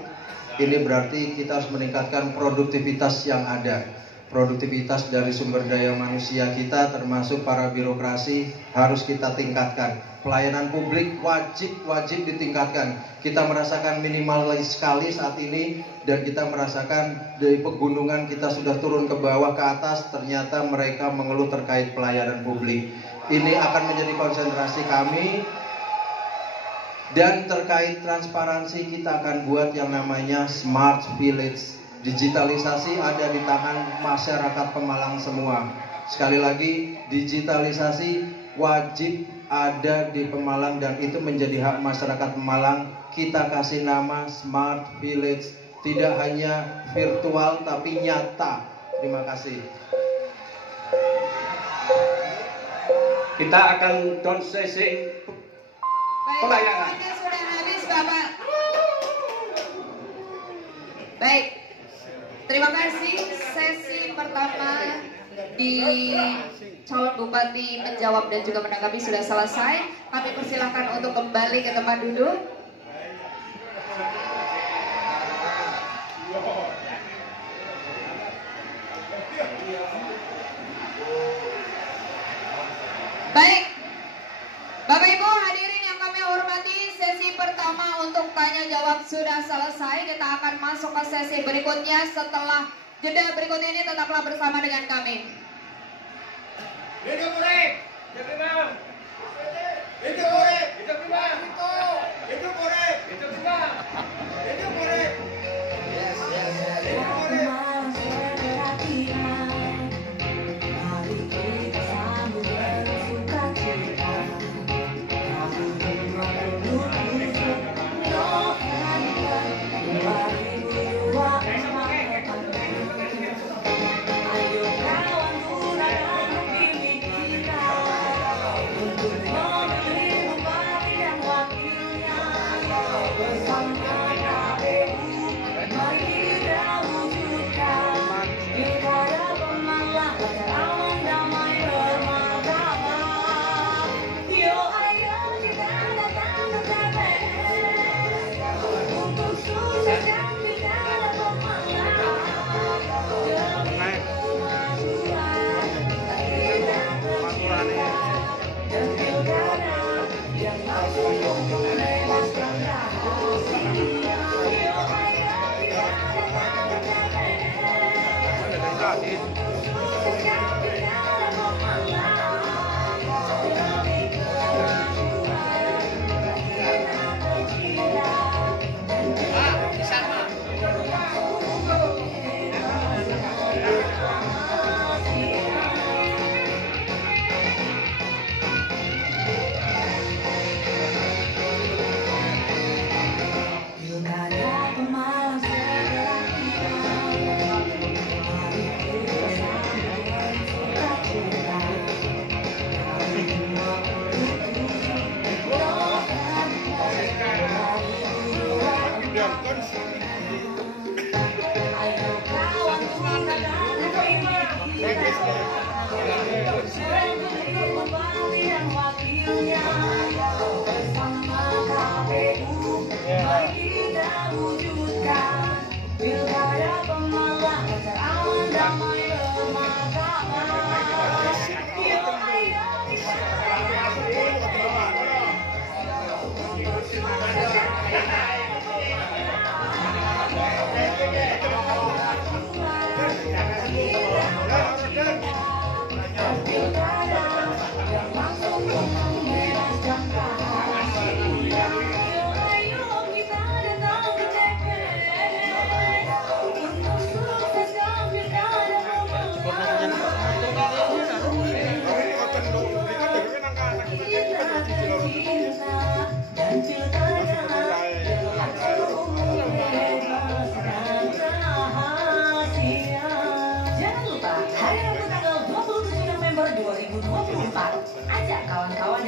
ini berarti kita harus meningkatkan produktivitas yang ada. Produktivitas dari sumber daya manusia kita, termasuk para birokrasi, harus kita tingkatkan. Pelayanan publik wajib ditingkatkan. Kita merasakan minimal sekali saat ini, dan kita merasakan dari pegunungan kita sudah turun ke bawah ke atas, ternyata mereka mengeluh terkait pelayanan publik. Ini akan menjadi konsentrasi kami. Dan terkait transparansi, kita akan buat yang namanya Smart Village. Digitalisasi ada di tangan masyarakat Pemalang semua. Sekali lagi, digitalisasi wajib ada di Pemalang, dan itu menjadi hak masyarakat Pemalang. Kita kasih nama Smart Village, tidak hanya virtual tapi nyata. Terima kasih. Kita akan down sesi pelayanan. Anda sudah habis, Bapak. Baik. Terima kasih. Sesi pertama di calon bupati menjawab dan juga menanggapi sudah selesai. Kami persilahkan untuk kembali ke tempat duduk. Baik, Bapak Ibu hadirin yang kami hormati, sesi pertama untuk tanya jawab sudah selesai. Kita akan masuk ke sesi berikutnya. Setelah jeda berikut ini, tetaplah bersama dengan kami. Hidup Urip! Hidup Imam! Hidup Urip! Hidup Imam! Hidup Urip! Hidup Imam! Hidup Urip! Hidup Urip!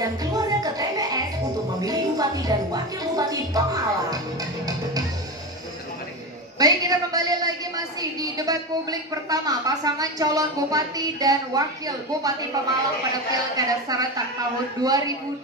dan keluarga ke TPS untuk memilih Bupati dan Wakil Bupati Pemalang. Baik, kita kembali lagi masih di debat publik pertama pasangan calon Bupati dan Wakil Bupati Pemalang pada Pilkada serentak tahun 2024.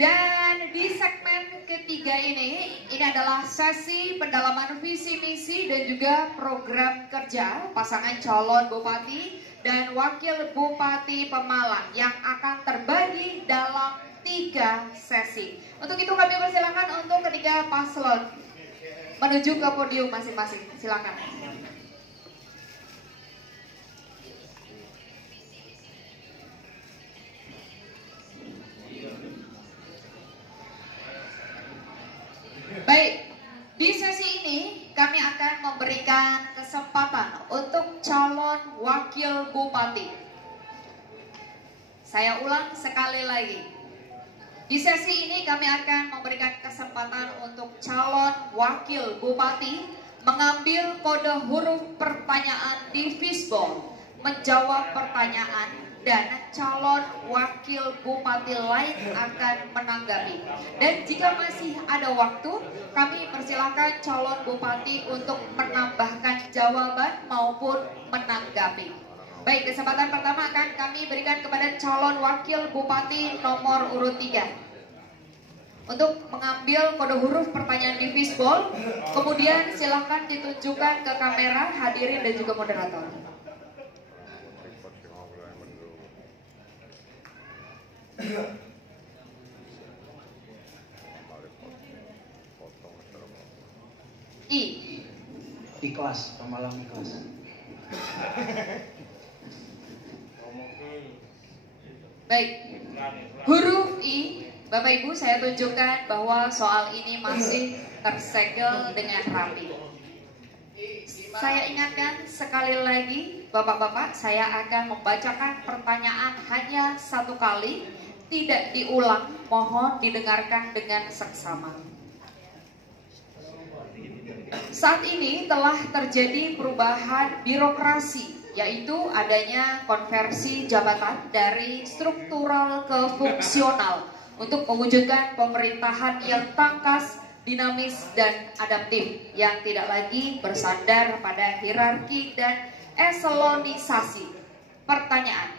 Dan di segmen ketiga ini adalah sesi pendalaman visi misi dan juga program kerja pasangan calon Bupati dan Wakil Bupati Pemalang yang akan terbagi dalam 3 sesi. Untuk itu kami persilakan untuk ketiga paslon menuju ke podium masing-masing. Silakan. Baik, di sesi ini kami akan memberikan kesempatan untuk calon wakil bupati. Saya ulang sekali lagi. Di sesi ini kami akan memberikan kesempatan untuk calon wakil bupati mengambil kode huruf pertanyaan di fishbowl, menjawab pertanyaan, dan calon wakil bupati lain akan menanggapi. Dan jika masih ada waktu, kami persilakan calon bupati untuk menambahkan jawaban maupun menanggapi. Baik, kesempatan pertama akan kami berikan kepada calon wakil bupati nomor urut 3 untuk mengambil kode huruf pertanyaan di fishbowl. Kemudian silakan ditunjukkan ke kamera hadirin dan juga moderator. Ikhlas, Pemalang ikhlas. Baik, huruf I, Bapak Ibu, saya tunjukkan bahwa soal ini masih tersegel dengan rapi. Saya ingatkan sekali lagi, Bapak-bapak, saya akan membacakan pertanyaan hanya 1 kali, tidak diulang, mohon didengarkan dengan seksama. Saat ini telah terjadi perubahan birokrasi, yaitu adanya konversi jabatan dari struktural ke fungsional untuk mewujudkan pemerintahan yang tangkas, dinamis, dan adaptif yang tidak lagi bersandar pada hierarki dan eselonisasi. Pertanyaan,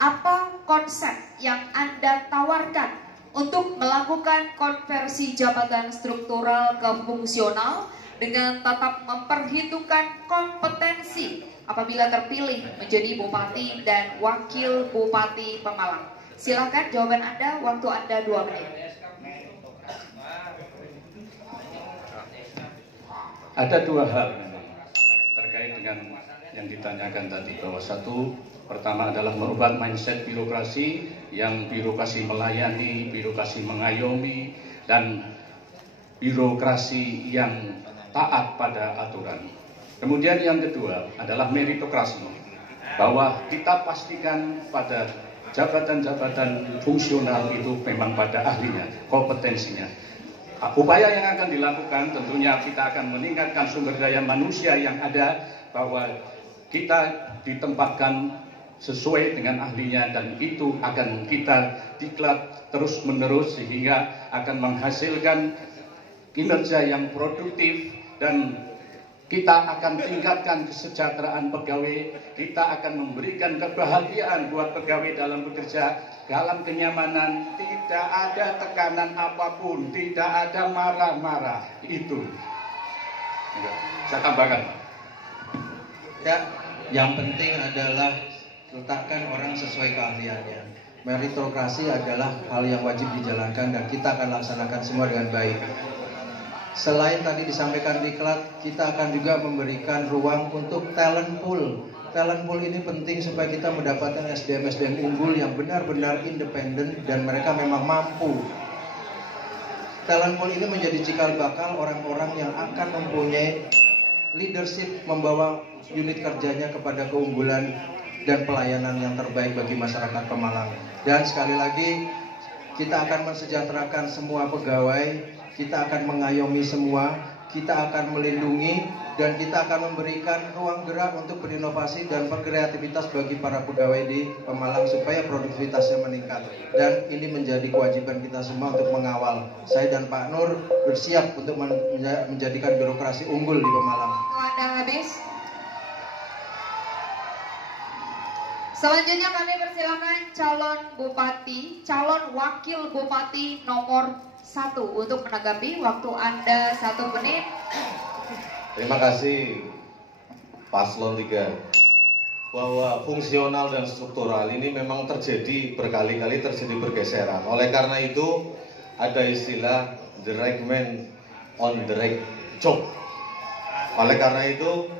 apa konsep yang Anda tawarkan untuk melakukan konversi jabatan struktural ke fungsional dengan tetap memperhitungkan kompetensi apabila terpilih menjadi Bupati dan Wakil Bupati Pemalang? Silakan jawaban Anda, waktu Anda 2 menit. Ada 2 hal memang terkait dengan yang ditanyakan tadi, bahwa pertama adalah merubah mindset birokrasi, yang birokrasi melayani, birokrasi mengayomi, dan birokrasi yang taat pada aturan. Kemudian yang kedua adalah meritokrasi, bahwa kita pastikan pada jabatan-jabatan fungsional itu memang pada ahlinya, kompetensinya. Upaya yang akan dilakukan tentunya kita akan meningkatkan sumber daya manusia yang ada, bahwa kita ditempatkan sesuai dengan ahlinya, dan itu akan kita diklat terus menerus sehingga akan menghasilkan kinerja yang produktif, dan kita akan tingkatkan kesejahteraan pegawai, kita akan memberikan kebahagiaan buat pegawai dalam bekerja, dalam kenyamanan, tidak ada tekanan apapun, tidak ada marah-marah. Itu saya tambahkan. Ya, yang penting adalah letakkan orang sesuai keahliannya. Meritokrasi adalah hal yang wajib dijalankan dan kita akan laksanakan semua dengan baik. Selain tadi disampaikan diklat, kita akan juga memberikan ruang untuk talent pool. Talent pool ini penting supaya kita mendapatkan SDM-SDM unggul yang benar-benar independen dan mereka memang mampu. Talent pool ini menjadi cikal bakal orang-orang yang akan mempunyai leadership, membawa unit kerjanya kepada keunggulan dan pelayanan yang terbaik bagi masyarakat Pemalang. Dan sekali lagi, kita akan mensejahterakan semua pegawai, kita akan mengayomi semua, kita akan melindungi, dan kita akan memberikan ruang gerak untuk berinovasi dan berkreativitas bagi para pegawai di Pemalang supaya produktivitasnya meningkat. Dan ini menjadi kewajiban kita semua untuk mengawal. Saya dan Pak Nur bersiap untuk menjadikan birokrasi unggul di Pemalang. Anda habis. Selanjutnya kami persilakan calon wakil bupati nomor 1 untuk menanggapi. Waktu Anda 1 menit. Terima kasih Paslon 3. Bahwa fungsional dan struktural ini memang berkali-kali terjadi pergeseran. Oleh karena itu ada istilah the right man on the right job. Oleh karena itu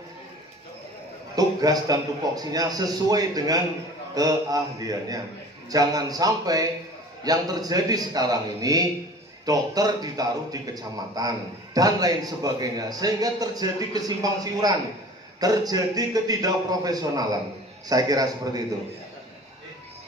tugas dan tupoksinya sesuai dengan keahliannya. Jangan sampai yang terjadi sekarang ini dokter ditaruh di kecamatan dan lain sebagainya, sehingga terjadi kesimpang siuran, terjadi ketidakprofesionalan. Saya kira seperti itu.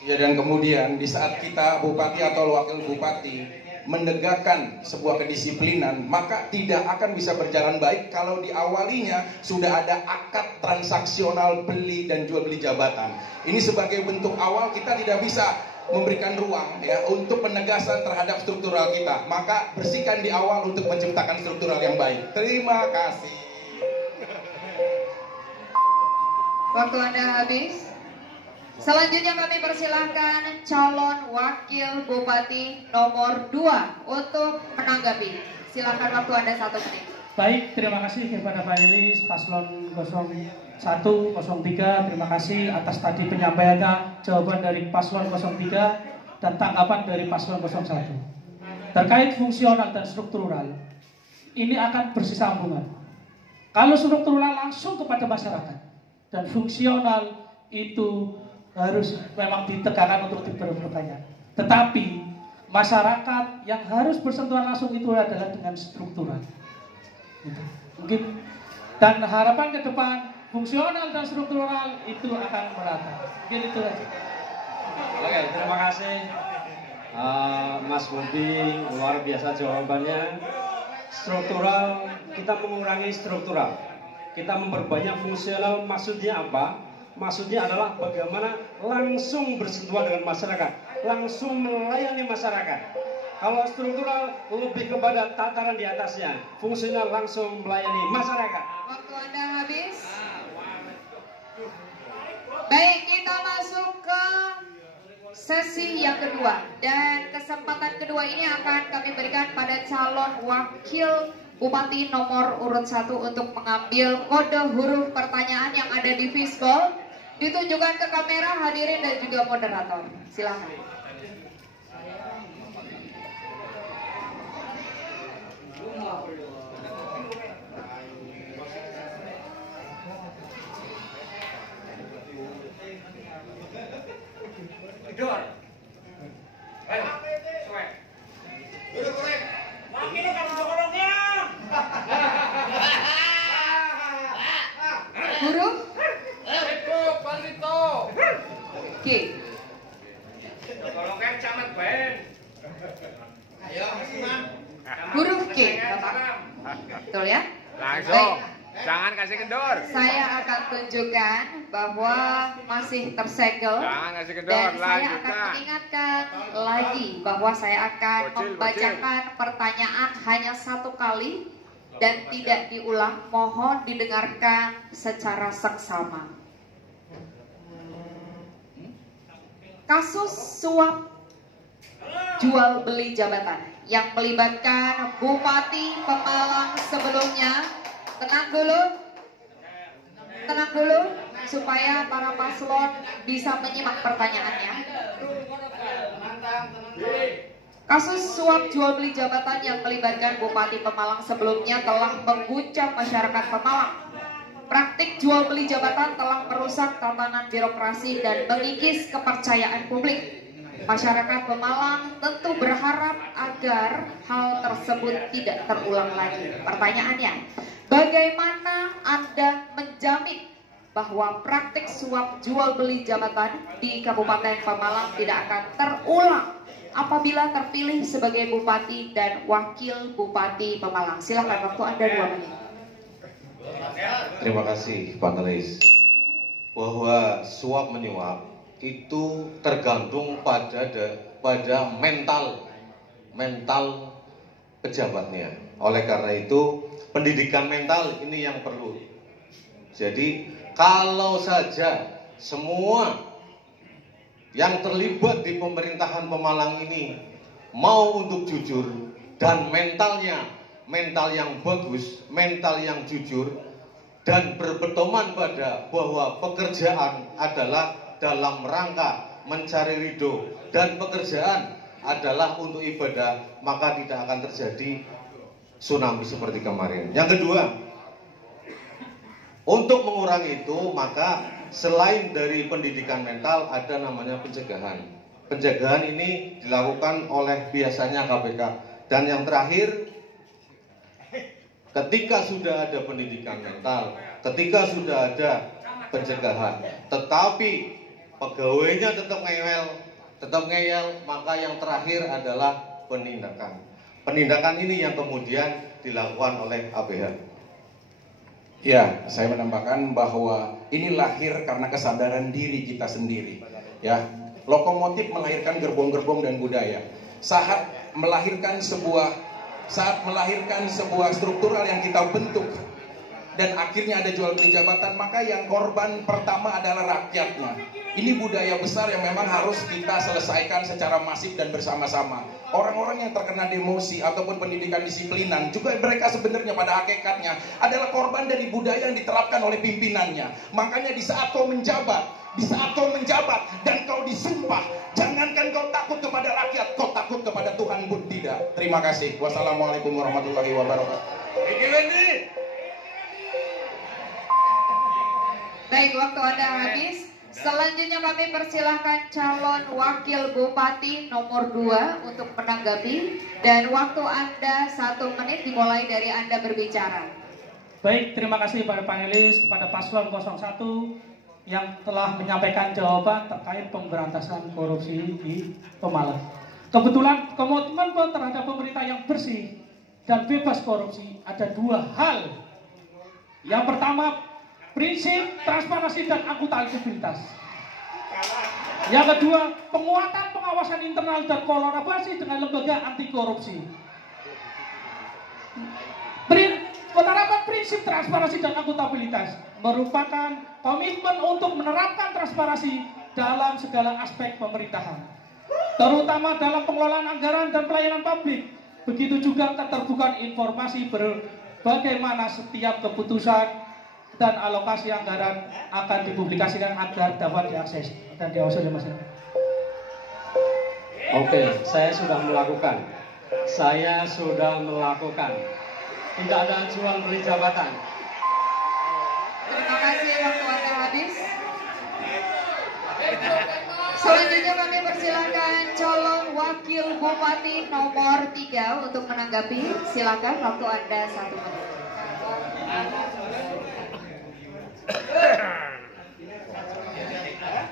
Ya, dan kemudian di saat kita bupati atau wakil bupati menegakkan sebuah kedisiplinan, maka tidak akan bisa berjalan baik kalau di awalinya sudah ada akad transaksional beli dan jual beli jabatan. Ini sebagai bentuk awal kita tidak bisa memberikan ruang ya untuk penegasan terhadap struktural kita. Maka bersihkan di awal untuk menciptakan struktural yang baik. Terima kasih. Waktu Anda habis. Selanjutnya kami persilahkan calon wakil bupati nomor 2 untuk menanggapi. Silakan, waktu Anda 1 menit. Baik, terima kasih kepada Pak Elis, Paslon 01, 03. Terima kasih atas tadi penyampaiannya, jawaban dari Paslon 03 dan tanggapan dari Paslon 01. Terkait fungsional dan struktural, ini akan bersambungan. Kalau struktural langsung kepada masyarakat dan fungsional itu harus memang ditegakkan untuk diperbanyak. Tetapi masyarakat yang harus bersentuhan langsung itu adalah dengan struktural. Gitu. Mungkin dan harapan ke depan fungsional dan struktural itu akan merata. Mungkin itu aja. Oke, terima kasih Mas Budi, luar biasa jawabannya. Struktural, kita mengurangi struktural, kita memperbanyak fungsional. Maksudnya apa? Maksudnya adalah bagaimana langsung bersentuhan dengan masyarakat, langsung melayani masyarakat. Kalau struktural lebih kepada tataran di atasnya, fungsional langsung melayani masyarakat. Waktu Anda habis. Baik, kita masuk ke sesi yang kedua. Dan kesempatan kedua ini akan kami berikan pada calon wakil bupati nomor urut 1 untuk mengambil kode huruf pertanyaan yang ada di fishbowl. Ditunjukkan ke kamera, hadirin dan juga moderator. Silakan. Tidur. Ayo, suwe. Duduk korek. Wakil kan dorongnya. Huruf K. Dorongnya camat ben. Ayo, Mas. Huruf K, Bapak. Betul ya? Langsung. Baik. Jangan kasih kendor. Saya akan tunjukkan bahwa masih tersegel. Jangan kasih kendor. Dan saya akan Lanjutkan. mengingatkan lagi bahwa saya akan membacakan pertanyaan hanya 1 kali dan tidak diulang. Mohon didengarkan secara seksama. Kasus suap jual beli jabatan yang melibatkan Bupati Pemalang sebelumnya. Tenang dulu supaya para paslon bisa menyimak pertanyaannya. Kasus suap jual beli jabatan yang melibatkan Bupati Pemalang sebelumnya telah mengguncang masyarakat Pemalang. Praktik jual beli jabatan telah merusak tatanan birokrasi dan mengikis kepercayaan publik. Masyarakat Pemalang tentu berharap agar hal tersebut tidak terulang lagi. Pertanyaannya, bagaimana Anda menjamin bahwa praktik suap jual beli jabatan di Kabupaten Pemalang tidak akan terulang apabila terpilih sebagai Bupati dan Wakil Bupati Pemalang? Silakan, waktu Anda 2 menit. Terima kasih panelis. Bahwa suap menyuap itu tergantung pada mental pejabatnya. Oleh karena itu pendidikan mental ini yang perlu. Jadi kalau saja semua yang terlibat di pemerintahan Pemalang ini mau untuk jujur dan mental yang bagus, mental yang jujur dan berpedoman pada bahwa pekerjaan adalah dalam rangka mencari ridho dan pekerjaan adalah untuk ibadah, maka tidak akan terjadi tsunami seperti kemarin. Yang kedua, untuk mengurangi itu maka selain dari pendidikan mental ada namanya pencegahan. Pencegahan ini dilakukan oleh biasanya KPK. Dan yang terakhir, ketika sudah ada pendidikan mental, ketika sudah ada pencegahan, tetapi pegawainya tetap ngeyel, maka yang terakhir adalah penindakan. Penindakan ini yang kemudian dilakukan oleh ABH. Ya, saya menambahkan bahwa ini lahir karena kesadaran diri kita sendiri. Ya, lokomotif melahirkan gerbong-gerbong dan budaya. Saat melahirkan sebuah struktural yang kita bentuk dan akhirnya ada jual beli jabatan, maka yang korban pertama adalah rakyatnya. Ini budaya besar yang memang harus kita selesaikan secara masif dan bersama-sama. Orang-orang yang terkena demosi ataupun pendidikan disiplinan juga mereka sebenarnya pada hakikatnya adalah korban dari budaya yang diterapkan oleh pimpinannya. Makanya di saat kau menjabat dan kau disumpah, jangankan kau takut kepada rakyat, kau takut kepada Tuhan pun tidak. Terima kasih. Wassalamualaikum warahmatullahi wabarakatuh. Baik, waktu Anda habis. Selanjutnya kami persilahkan calon wakil bupati nomor 2 untuk menanggapi. Dan waktu Anda 1 menit dimulai dari Anda berbicara. Baik, terima kasih pada panelis, kepada paslon 01 yang telah menyampaikan jawaban terkait pemberantasan korupsi di Pemalang. Kebetulan komitmen terhadap pemerintah yang bersih dan bebas korupsi ada 2 hal. Yang pertama, prinsip transparansi dan akuntabilitas. Yang kedua, penguatan pengawasan internal dan kolaborasi dengan lembaga anti korupsi. Penerapan prinsip transparansi dan akuntabilitas merupakan komitmen untuk menerapkan transparansi dalam segala aspek pemerintahan, terutama dalam pengelolaan anggaran dan pelayanan publik. Begitu juga keterbukaan informasi bagaimana setiap keputusan dan alokasi anggaran akan dipublikasikan agar dapat diakses dan diawasi oleh masyarakat. Oke, saya sudah melakukan. Tidak ada jual beli jabatan. Terima kasih, waktu Anda habis. Selanjutnya kami persilahkan calon wakil bupati nomor 3 untuk menanggapi. Silakan, waktu Anda 1 menit.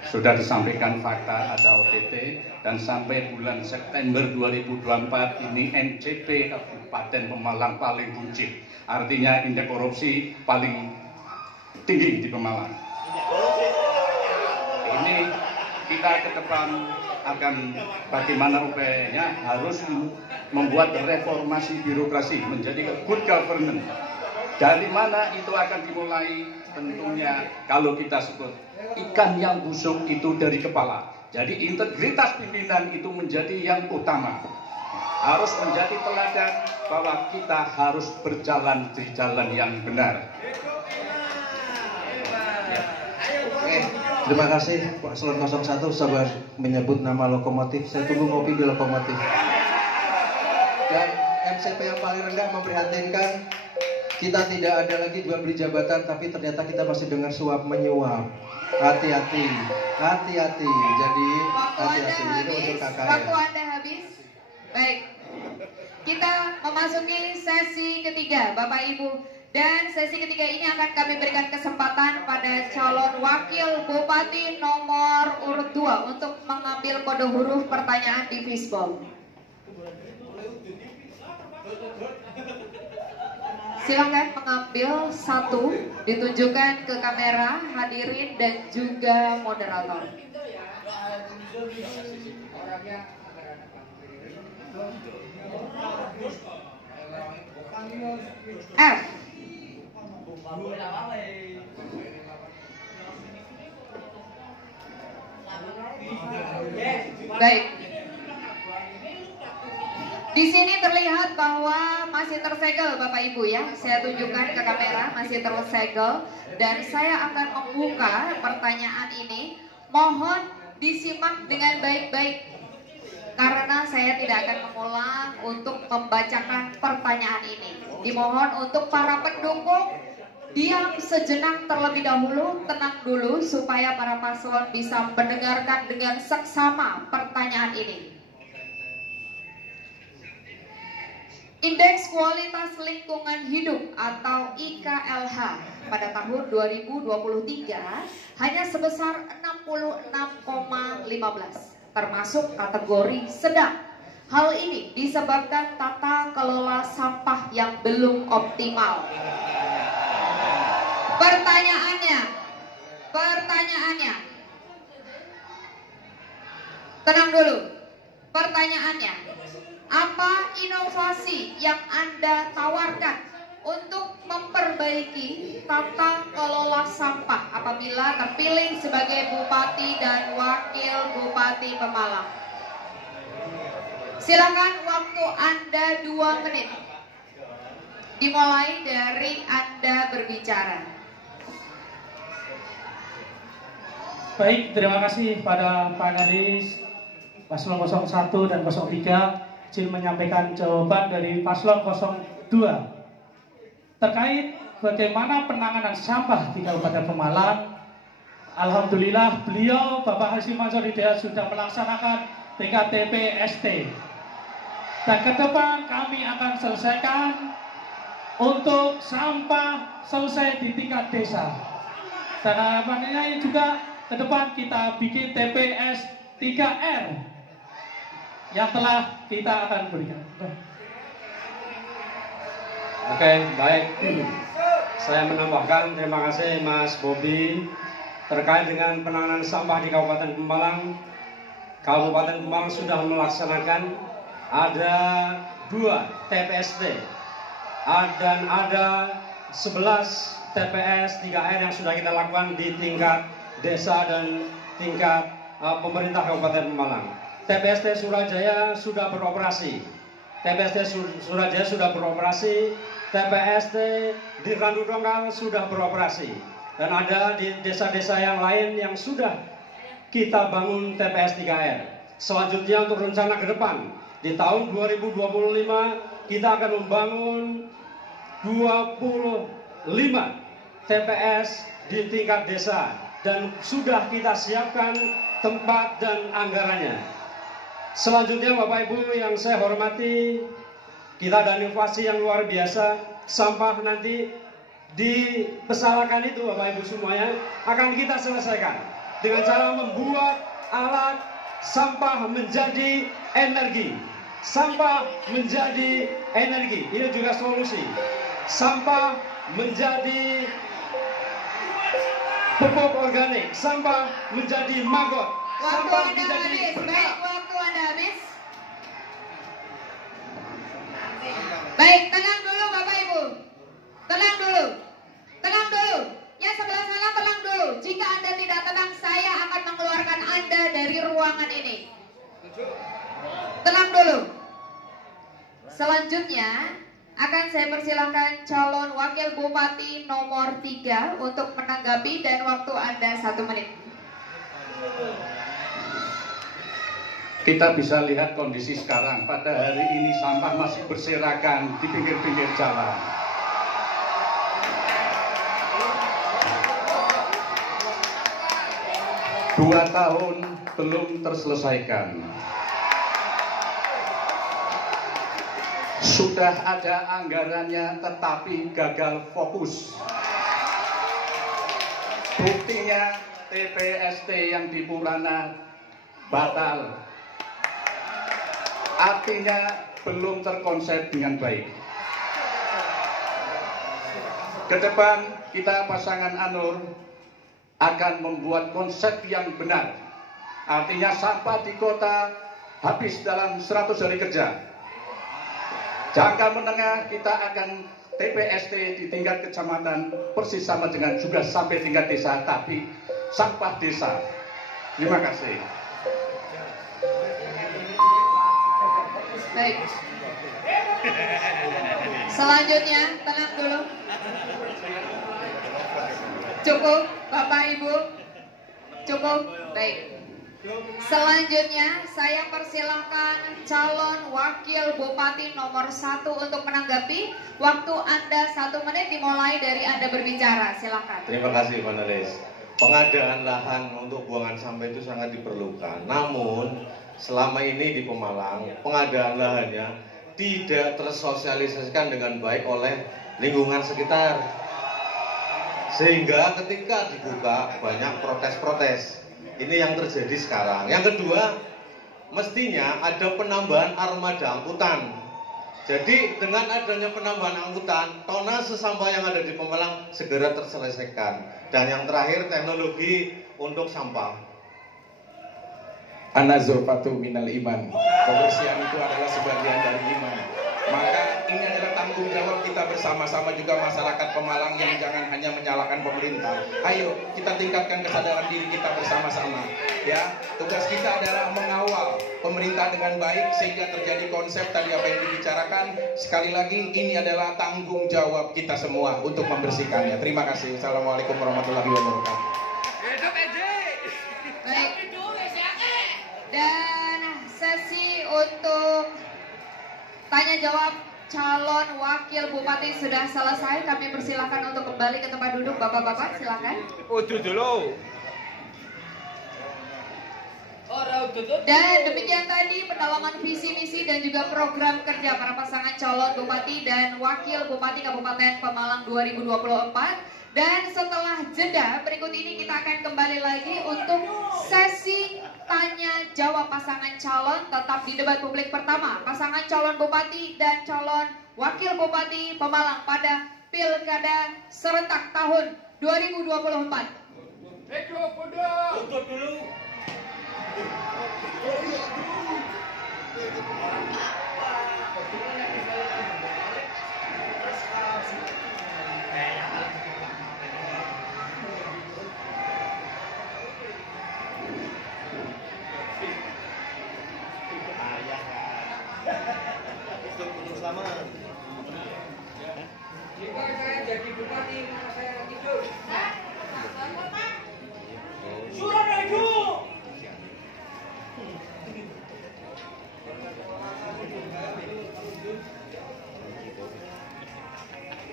Sudah disampaikan fakta ada OTT dan sampai bulan September 2024 ini NCP Kabupaten Pemalang paling buncit. Artinya indeks korupsi paling tinggi di Pemalang. Ini kita ke depan akan bagaimana upayanya harus membuat reformasi birokrasi menjadi good governance. Dari mana itu akan dimulai? Tentunya kalau kita sebut ikan yang busuk itu dari kepala. Jadi integritas pimpinan itu menjadi yang utama. Harus menjadi teladan bahwa kita harus berjalan di jalan yang benar. Oke, terima kasih Pak Paslon 01 sabar menyebut nama lokomotif. Saya tunggu ngopi di lokomotif. Dan MCP yang paling rendah memprihatinkan. Kita tidak ada lagi jual beli jabatan, tapi ternyata kita masih dengar suap menyuap. Hati-hati. Jadi hati-hati. Ini untuk KKN. Waktu Anda habis. Baik. Kita memasuki sesi ketiga, Bapak Ibu. Dan sesi ketiga ini akan kami berikan kesempatan pada calon wakil bupati nomor urut 2 untuk mengambil kode huruf pertanyaan di fishbowl. Silakan mengambil satu, ditunjukkan ke kamera, hadirin dan juga moderator. F. Baik. Di sini terlihat bahwa masih tersegel Bapak Ibu ya. Saya tunjukkan ke kamera, masih tersegel. Dan saya akan membuka pertanyaan ini. Mohon disimak dengan baik-baik. Karena saya tidak akan mengulang untuk membacakan pertanyaan ini. Dimohon untuk para pendukung diam sejenak terlebih dahulu, tenang dulu supaya para paslon bisa mendengarkan dengan seksama pertanyaan ini. Indeks Kualitas Lingkungan Hidup atau IKLH pada tahun 2023 hanya sebesar 66,15, termasuk kategori sedang. Hal ini disebabkan tata kelola sampah yang belum optimal. Pertanyaannya, tenang dulu. Pertanyaannya, apa inovasi yang Anda tawarkan untuk memperbaiki tata kelola sampah apabila terpilih sebagai Bupati dan Wakil Bupati Pemalang? Silakan, waktu Anda 2 menit. Dimulai dari Anda berbicara. Baik, terima kasih pada panelis Paslon 01 dan 03. Izin menyampaikan jawaban dari Paslon 02 terkait bagaimana penanganan sampah di Kabupaten Pemalang. Alhamdulillah beliau Bapak Hasyim Ansor Hidayat sudah melaksanakan TKTP-ST, dan ke depan kami akan selesaikan untuk sampah selesai di tingkat desa. Dan harapannya juga ke depan kita bikin TPS 3R yang telah kita akan berikan. Oke, baik. Saya menambahkan terima kasih Mas Bobi terkait dengan penanganan sampah di Kabupaten Pemalang. Kabupaten Pemalang sudah melaksanakan ada 2 TPST dan ada 11 TPS 3R yang sudah kita lakukan di tingkat desa dan tingkat pemerintah Kabupaten Pemalang. TPST Surajaya sudah beroperasi. TPST di Randu Dongkal sudah beroperasi. Dan ada di desa-desa yang lain yang sudah kita bangun TPS 3R. Selanjutnya untuk rencana ke depan, di tahun 2025 kita akan membangun 25 TPS di tingkat desa. Dan sudah kita siapkan tempat dan anggarannya. Selanjutnya Bapak Ibu yang saya hormati, kita ada inovasi yang luar biasa. Sampah nanti di Pesalakan itu Bapak Ibu semuanya akan kita selesaikan dengan cara membuat alat sampah menjadi energi. Sampah menjadi energi, ini juga solusi. Sampah menjadi pupuk organik, sampah menjadi maggot, sampah menjadi beras. Baik, tenang dulu Bapak Ibu. Tenang dulu. Yang sebelah sana tenang dulu. Jika Anda tidak tenang, saya akan mengeluarkan Anda dari ruangan ini. Tenang dulu. Selanjutnya akan saya persilakan calon Wakil Bupati nomor 3 untuk menanggapi, dan waktu Anda 1 menit. Kita bisa lihat kondisi sekarang. Pada hari ini sampah masih berserakan di pinggir-pinggir jalan. Dua tahun belum terselesaikan. Sudah ada anggarannya tetapi gagal fokus. Buktinya TPST yang di Purana batal. Artinya belum terkonsep dengan baik. Ke depan kita pasangan Anur akan membuat konsep yang benar. Artinya sampah di kota habis dalam 100 hari kerja. Jangka menengah kita akan TPST di tingkat kecamatan persis sama dengan juga sampai tingkat desa, tapi sampah desa. Terima kasih. Baik. Selanjutnya, tenang dulu. Cukup, Bapak Ibu. Cukup. Baik. Selanjutnya, saya persilahkan calon wakil bupati nomor 1 untuk menanggapi. Waktu Anda 1 menit dimulai dari Anda berbicara. Silakan. Terima kasih, panelis. Pengadaan lahan untuk buangan sampah itu sangat diperlukan. Namun, selama ini di Pemalang, pengadaan lahannya tidak tersosialisasikan dengan baik oleh lingkungan sekitar. Sehingga ketika dibuka, banyak protes-protes. Ini yang terjadi sekarang. Yang kedua, mestinya ada penambahan armada angkutan. Jadi dengan adanya penambahan angkutan, tonnase sampah yang ada di Pemalang segera terselesaikan. Dan yang terakhir, teknologi untuk sampah. An-nazafatu minal iman. Kebersihan itu adalah sebagian dari iman. Maka ini adalah tanggung jawab kita bersama-sama juga masyarakat Pemalang yang jangan hanya menyalahkan pemerintah. Ayo kita tingkatkan kesadaran diri kita bersama-sama. Ya, tugas kita adalah mengawal pemerintah dengan baik sehingga terjadi konsep tadi apa yang dibicarakan. Sekali lagi ini adalah tanggung jawab kita semua untuk membersihkannya. Terima kasih. Assalamualaikum warahmatullahi wabarakatuh. Baik. Dan sesi untuk tanya jawab calon wakil bupati sudah selesai. Kami persilahkan untuk kembali ke tempat duduk. Bapak-bapak silakan. dulu. Dan demikian tadi pendalaman visi misi dan juga program kerja para pasangan calon bupati dan wakil bupati Kabupaten Pemalang 2024. Dan setelah jeda berikut ini kita akan kembali lagi untuk sesi tanya jawab pasangan calon tetap di debat publik pertama pasangan calon bupati dan calon wakil bupati Pemalang pada Pilkada serentak tahun 2024. Untuk dulu.